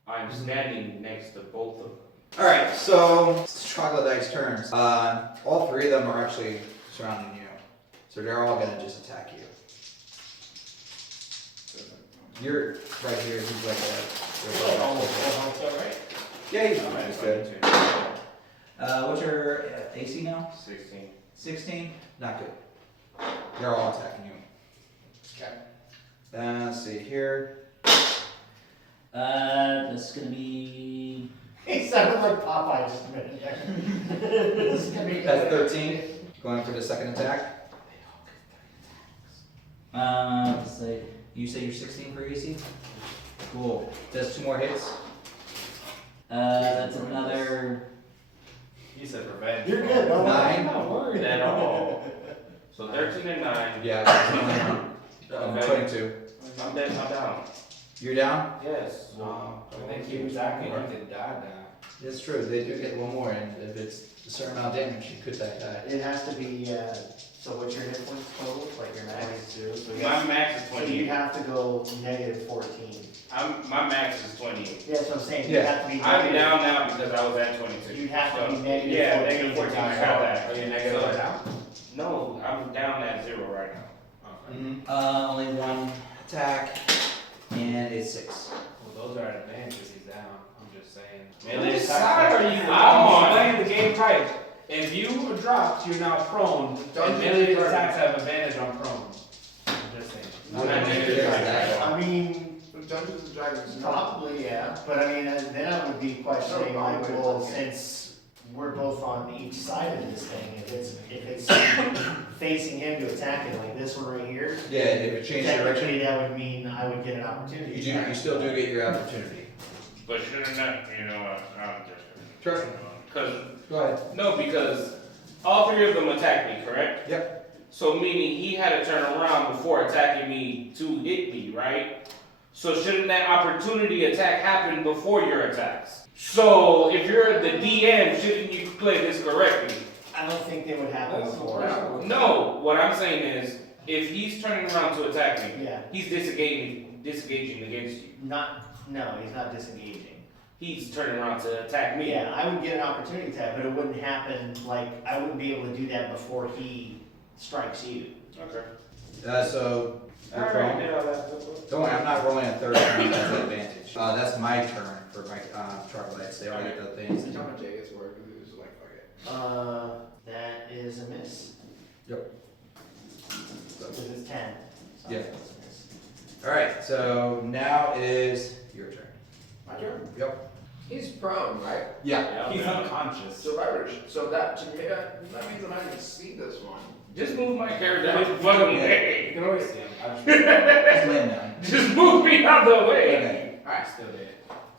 I'm standing next to both of them. All right, so it's Troglodyte's turns. All 3 of them are actually surrounding you, so they're all gonna just attack you. You're right here. He's right there. You're right there. Yeah, he's good. What's your AC now? 16. 16? Not good. They're all attacking you. Okay. Let's see here. That's gonna be. He sounded like Popeye just a minute there. This is gonna be. That's 13. Going for the second attack. Let's see. You say you're 16 for AC? Cool. Does 2 more hits. That's another. You said revenge. You're good, don't worry. 9. I'm not worried at all. So 13 and 9. Yeah, 22. I'm dead. I'm down. You're down? Yes. When they keep attacking, you can die now. It's true. They do get 1 more, and if it's a certain amount of damage, you could die. It has to be, so what's your hit points total? Like your max? 22. So you My have, max is so you 28. have to go negative 14. My max is 28. Yeah, that's what I'm saying. Yeah. You have to be I'm negative. down now because I was at 22. You have to be So, negative Yeah, 14 negative 14. I to got die. that. Are you negative right now? No, I'm down at 0 right now. Only 1 attack, and it's 6. Well, those are advantages. He's down. I'm just saying. Which side are you I'm on? playing the game right. If you are dropped, you're now prone. And melee attacks have advantage on prone. I'm just saying. I'm not negative right now. I mean, Dungeons and Dragons. probably, yeah. But I mean, then I would be questioning, No, like, probably. well, since we're both on each side of this thing, if it's facing him to attack it, like this one right here, Yeah, if it changes technically direction, that would mean I would get an opportunity. you still do get your opportunity. But shouldn't that, you know what? I'm just. Sure. Because, Go ahead. no, because all 3 of them attacked me, correct? Yep. So meaning he had to turn around before attacking me to hit me, right? So shouldn't that opportunity attack happen before your attacks? So if you're the DM, shouldn't you play this correctly? I don't think they would happen before. No, what I'm saying is, if he's turning around to attack me, Yeah, he's disengaging against you. no, he's not disengaging. He's turning around to attack me. Yeah, I would get an opportunity attack, but it wouldn't happen, like, I wouldn't be able to do that before he strikes you. Okay. So, you're Alright, prone. yeah, Don't worry, I'm not rolling a 30, that's an advantage. That's my turn for my troglodytes. They already get the things. Tell me Jay gets work, because he was like, fuck it. That is a miss. Yep. Because it's 10. So Yeah. it's a miss. Alright, so now is your turn. My turn? Yep. He's prone, right? Yeah. He's unconscious. So that to me, that means that I can see this one. Just move my character out the fucking You way. can always see him. I just Just lay him down. Just move me out the way. Okay. Alright, still did.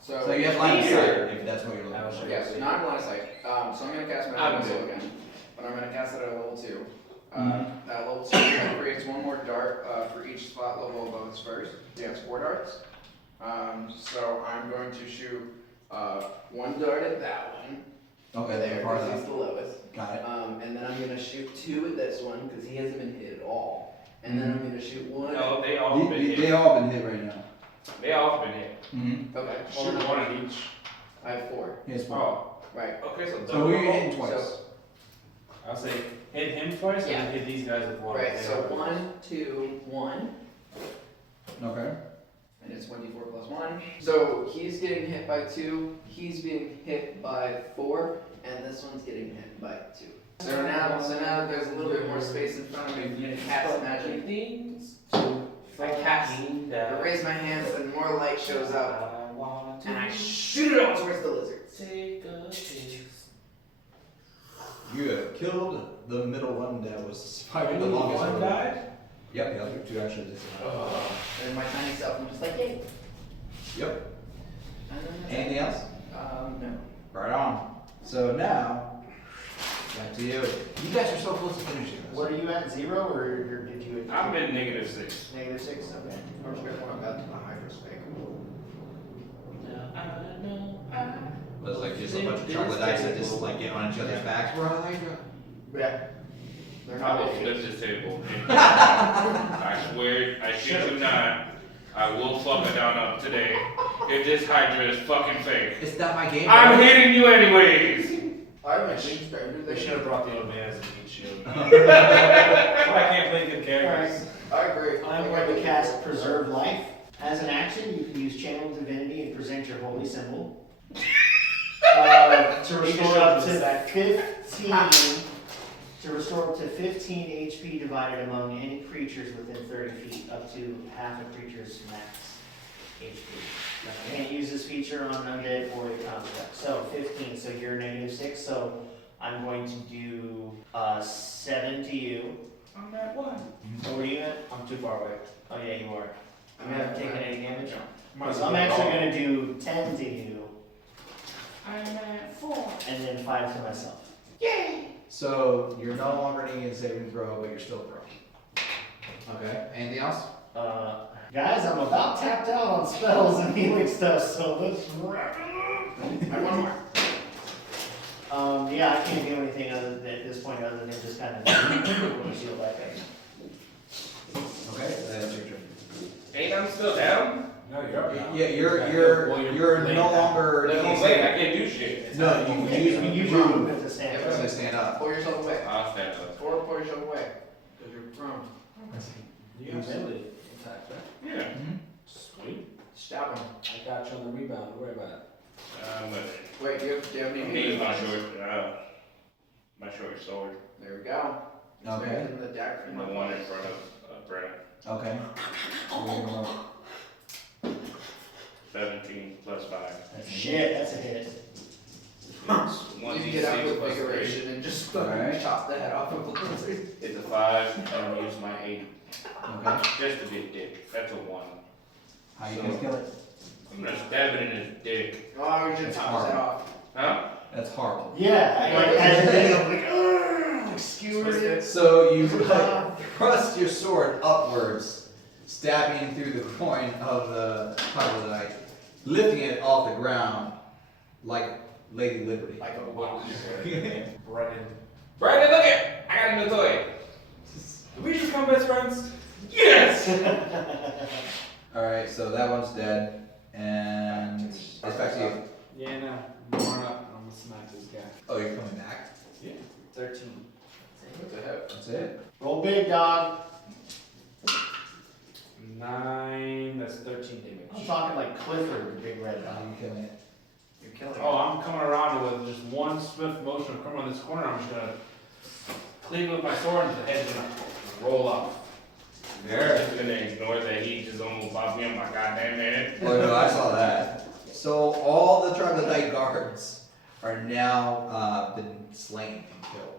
So you have line of sight, if that's what you're looking I will for. show you. yeah, so now I'm line of sight. So I'm gonna cast my I'm missile good. again. But I'm gonna cast it at level 2. Mhm. At level 2 creates 1 more dart for each spot level above his first. He has 4 darts. So I'm going to shoot 1 dart at that one. Okay, there, there, far because he's enough. the lowest. Got it. And then I'm gonna shoot 2 at this one because he hasn't been hit at all. And then I'm gonna shoot 1. No, they all been They hit. all been hit right now. They all been hit. Mm-hmm. Okay. Shoot one at each. I have 4. Here's one. Oh, Right. okay, so So we're hitting twice. So- I'll say hit him twice Yeah. and hit these guys with one. Right. They So all- 1, 2, 1. Okay. And it's 1d4 plus 1. So he's getting hit by 2, he's being hit by 4, and this one's getting hit by 2. So now there's a little bit more space in front of me for me to cast magic. things. I cast, I raise my hands, and more light shows up, and I shoot it out towards the lizards. Take a kiss. You have killed the middle one that was fighting the Only longest one one. died? Yep, the other 2 actually did. And my tiny self, I'm just like, yay. Yep. And then Anything else? no. Right on. So now, back to you. You guys are so close to finishing this. What are you at, 0 or did you? I'm in -6. Negative 6, okay. I'm just gonna want to hyperspace. Was like just a bunch of troglodytes that just like get on each other's backs. We're on Hydra. Yeah. They're I will not flip this table. I swear, I shit you not. I will fuck it down up today. If this Hydra is fucking fake. It's not my game. I'm hitting you anyways. I haven't changed They should have brought the old man as a meat shield. Alright. I can't play good characters. I agree. I'm going to cast Preserve Life. As an action, you can use Channel Divinity and present your holy symbol. To restore up to 15. To restore up to 15 HP divided among any creatures within 30 feet, up to half a creature's max. HP. Can't use this feature on undead or a construct. So 15, so you're -6, so I'm going to do 7 to you. I'm at 1. What were you at? I'm too far away. Oh yeah, you are. You haven't taken any damage? Might So I'm as well. actually gonna do 10 to you, I'm at 4. and then 5 to myself. Yay! So you're no longer needing a saving throw, but you're still prone. Okay. Anything else? Guys, I'm about tapped out on spells and healing stuff, so let's wrap it up. I want more. Yeah, I can't do anything at this point other than just kind of shield back up. Okay, that's your turn. Ain't I'm still down? No, you're up now. Yeah, you're laying no down. longer. That's what I'm saying, I can't do shit. No, you can use You you use move. your movement to stand Yeah, As up. I stand up. Pull yourself away. I'll stand up. Or pull yourself away. Because you're prone. You have melee attacks, right? Yeah. Sweet. Stab him. I got you on the rebound. Don't worry about it. Wait, do you have any Need my short sword. There we go. Okay. In the deck. And the one in front of Brent. Okay. So we're gonna roll. 17 plus 5. Shit, that's a hit. You get out with vigorition and just Alright. chop the head off of the lizard. It's a 5, and use my 8. Okay. Just a big dick. That's a 1. How you gonna kill it? I'm gonna stab it in his dick. Oh, we should That's chop his head hard. off. Huh? That's horrible. Yeah, as it is, I'm like, skewering it. So you thrust your sword upwards, stabbing through the groin of the troglodyte, lifting it off the ground like Lady Liberty. Like a what? Brennan. Brandon, look it! I got a new toy. Did we just become best friends? Yes! Alright, so that one's dead. And it's back to you. Yeah, no. I'm going up. I'm gonna smack this guy. Oh, you're coming back? 13. What the heck? That's it. Roll big, dog. 9. That's 13 damage. I'm talking like Clifford, the big red dog. I'm killing it. You're killing Oh, I'm coming around with just one swift motion. I'm coming around this corner. I'm just gonna cleave with my sword, and the head's gonna roll up. I'm just gonna ignore that he just almost popped me on my goddamn head. Oh no, I saw that. So all the troglodyte guards are now been slain and killed.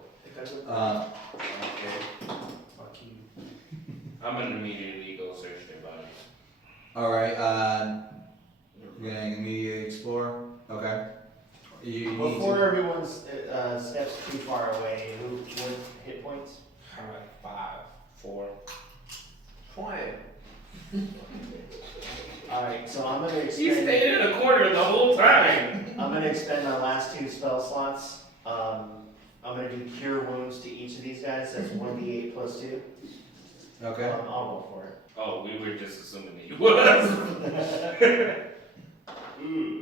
Okay. Fuck you. I'm gonna immediately go search their bodies. Alright, you're gonna immediately explore? Okay. You need Before to. everyone steps too far away, what hit points? I'm at 5. 4. Quiet. Alright, so I'm gonna He expend. stayed in a corner the whole time. I'm gonna expend my last 2 spell slots. I'm gonna do cure wounds to each of these guys. That's 1d8 plus 2. Okay. I'll roll for it. Oh, we were just assuming that you was.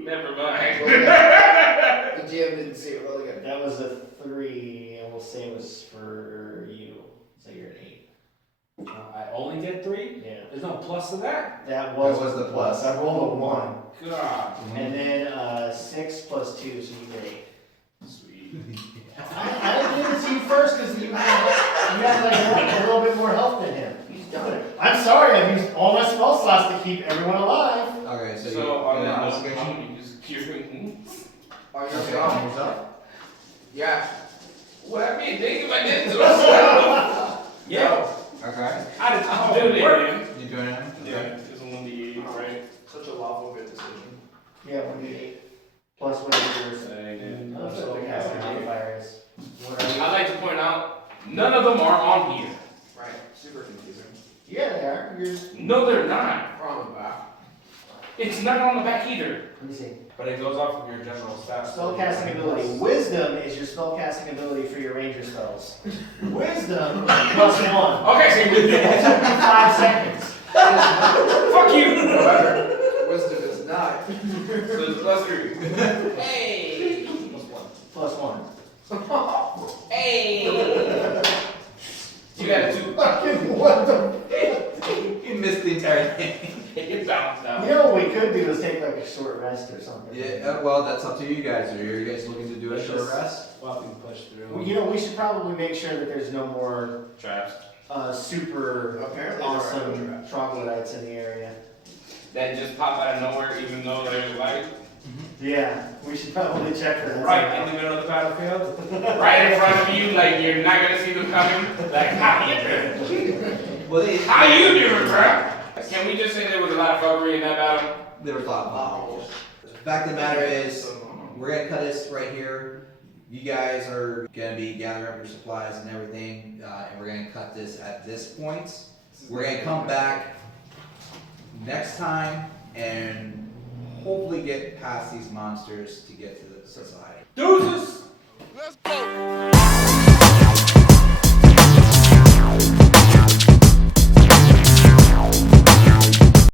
Never mind. The GM didn't see it really good. That was a 3, and we'll say it was for you. So you're an 8. I only get 3? Yeah. There's no plus to that? That was the plus. I rolled a 1. God. And then 6 plus 2, so you get 8. Sweet. I didn't give it to you first because you had like a little bit more health than him. He's done it. I'm sorry, I've used all my spell slots to keep everyone alive. Okay, so, So, you on that note, investigation? I'm gonna use curing. Are you Okay, okay? hands up. Yeah. What I mean, think if I did to myself. Yeah. Okay. How did I'm you do doing it, it? man. You doing it? Yeah, it's a 1d8, right? Such a lawful good decision. Yeah, 1d8. Plus whatever your spell casting modifier is. I'd like to point out, none of them are on here. Right. Super confusing. Yeah, they are. You're... No, they're not. From the back. It's not on the back either. Let me see. But it goes off of your general stats. Spellcasting ability. Wisdom is your spellcasting ability for your ranger spells. Wisdom plus 1. Okay, so It took me 5 seconds. fuck you. However, wisdom is not. So it's plus 3. Hey. Plus 1. Hey. You got a 2. Fucking what the... You missed the entire thing. It bounced out. You know what we could do is take like a short rest or something. Yeah, well, that's up to you guys. Are you guys looking to do a short rest? Well, we can push through. Well, you know, we should probably make sure that there's no more Traps. super Apparently there are no awesome traps. troglodytes in the area. that just pop out of nowhere even though there's light? Yeah, we should probably check for that. Right in the middle of the battlefield. Right in front of you, like you're not gonna see them coming? Like, how you doing? Well, they, How you doing, bro? Can we just say there was a lot of fuckery in that battle? There was a lot of fact of the matter is, we're gonna cut this right here. You guys are gonna be gathering up your supplies and everything, and we're gonna cut this at this point. We're gonna come back next time and hopefully get past these monsters to get to the society. Deuces! Let's go.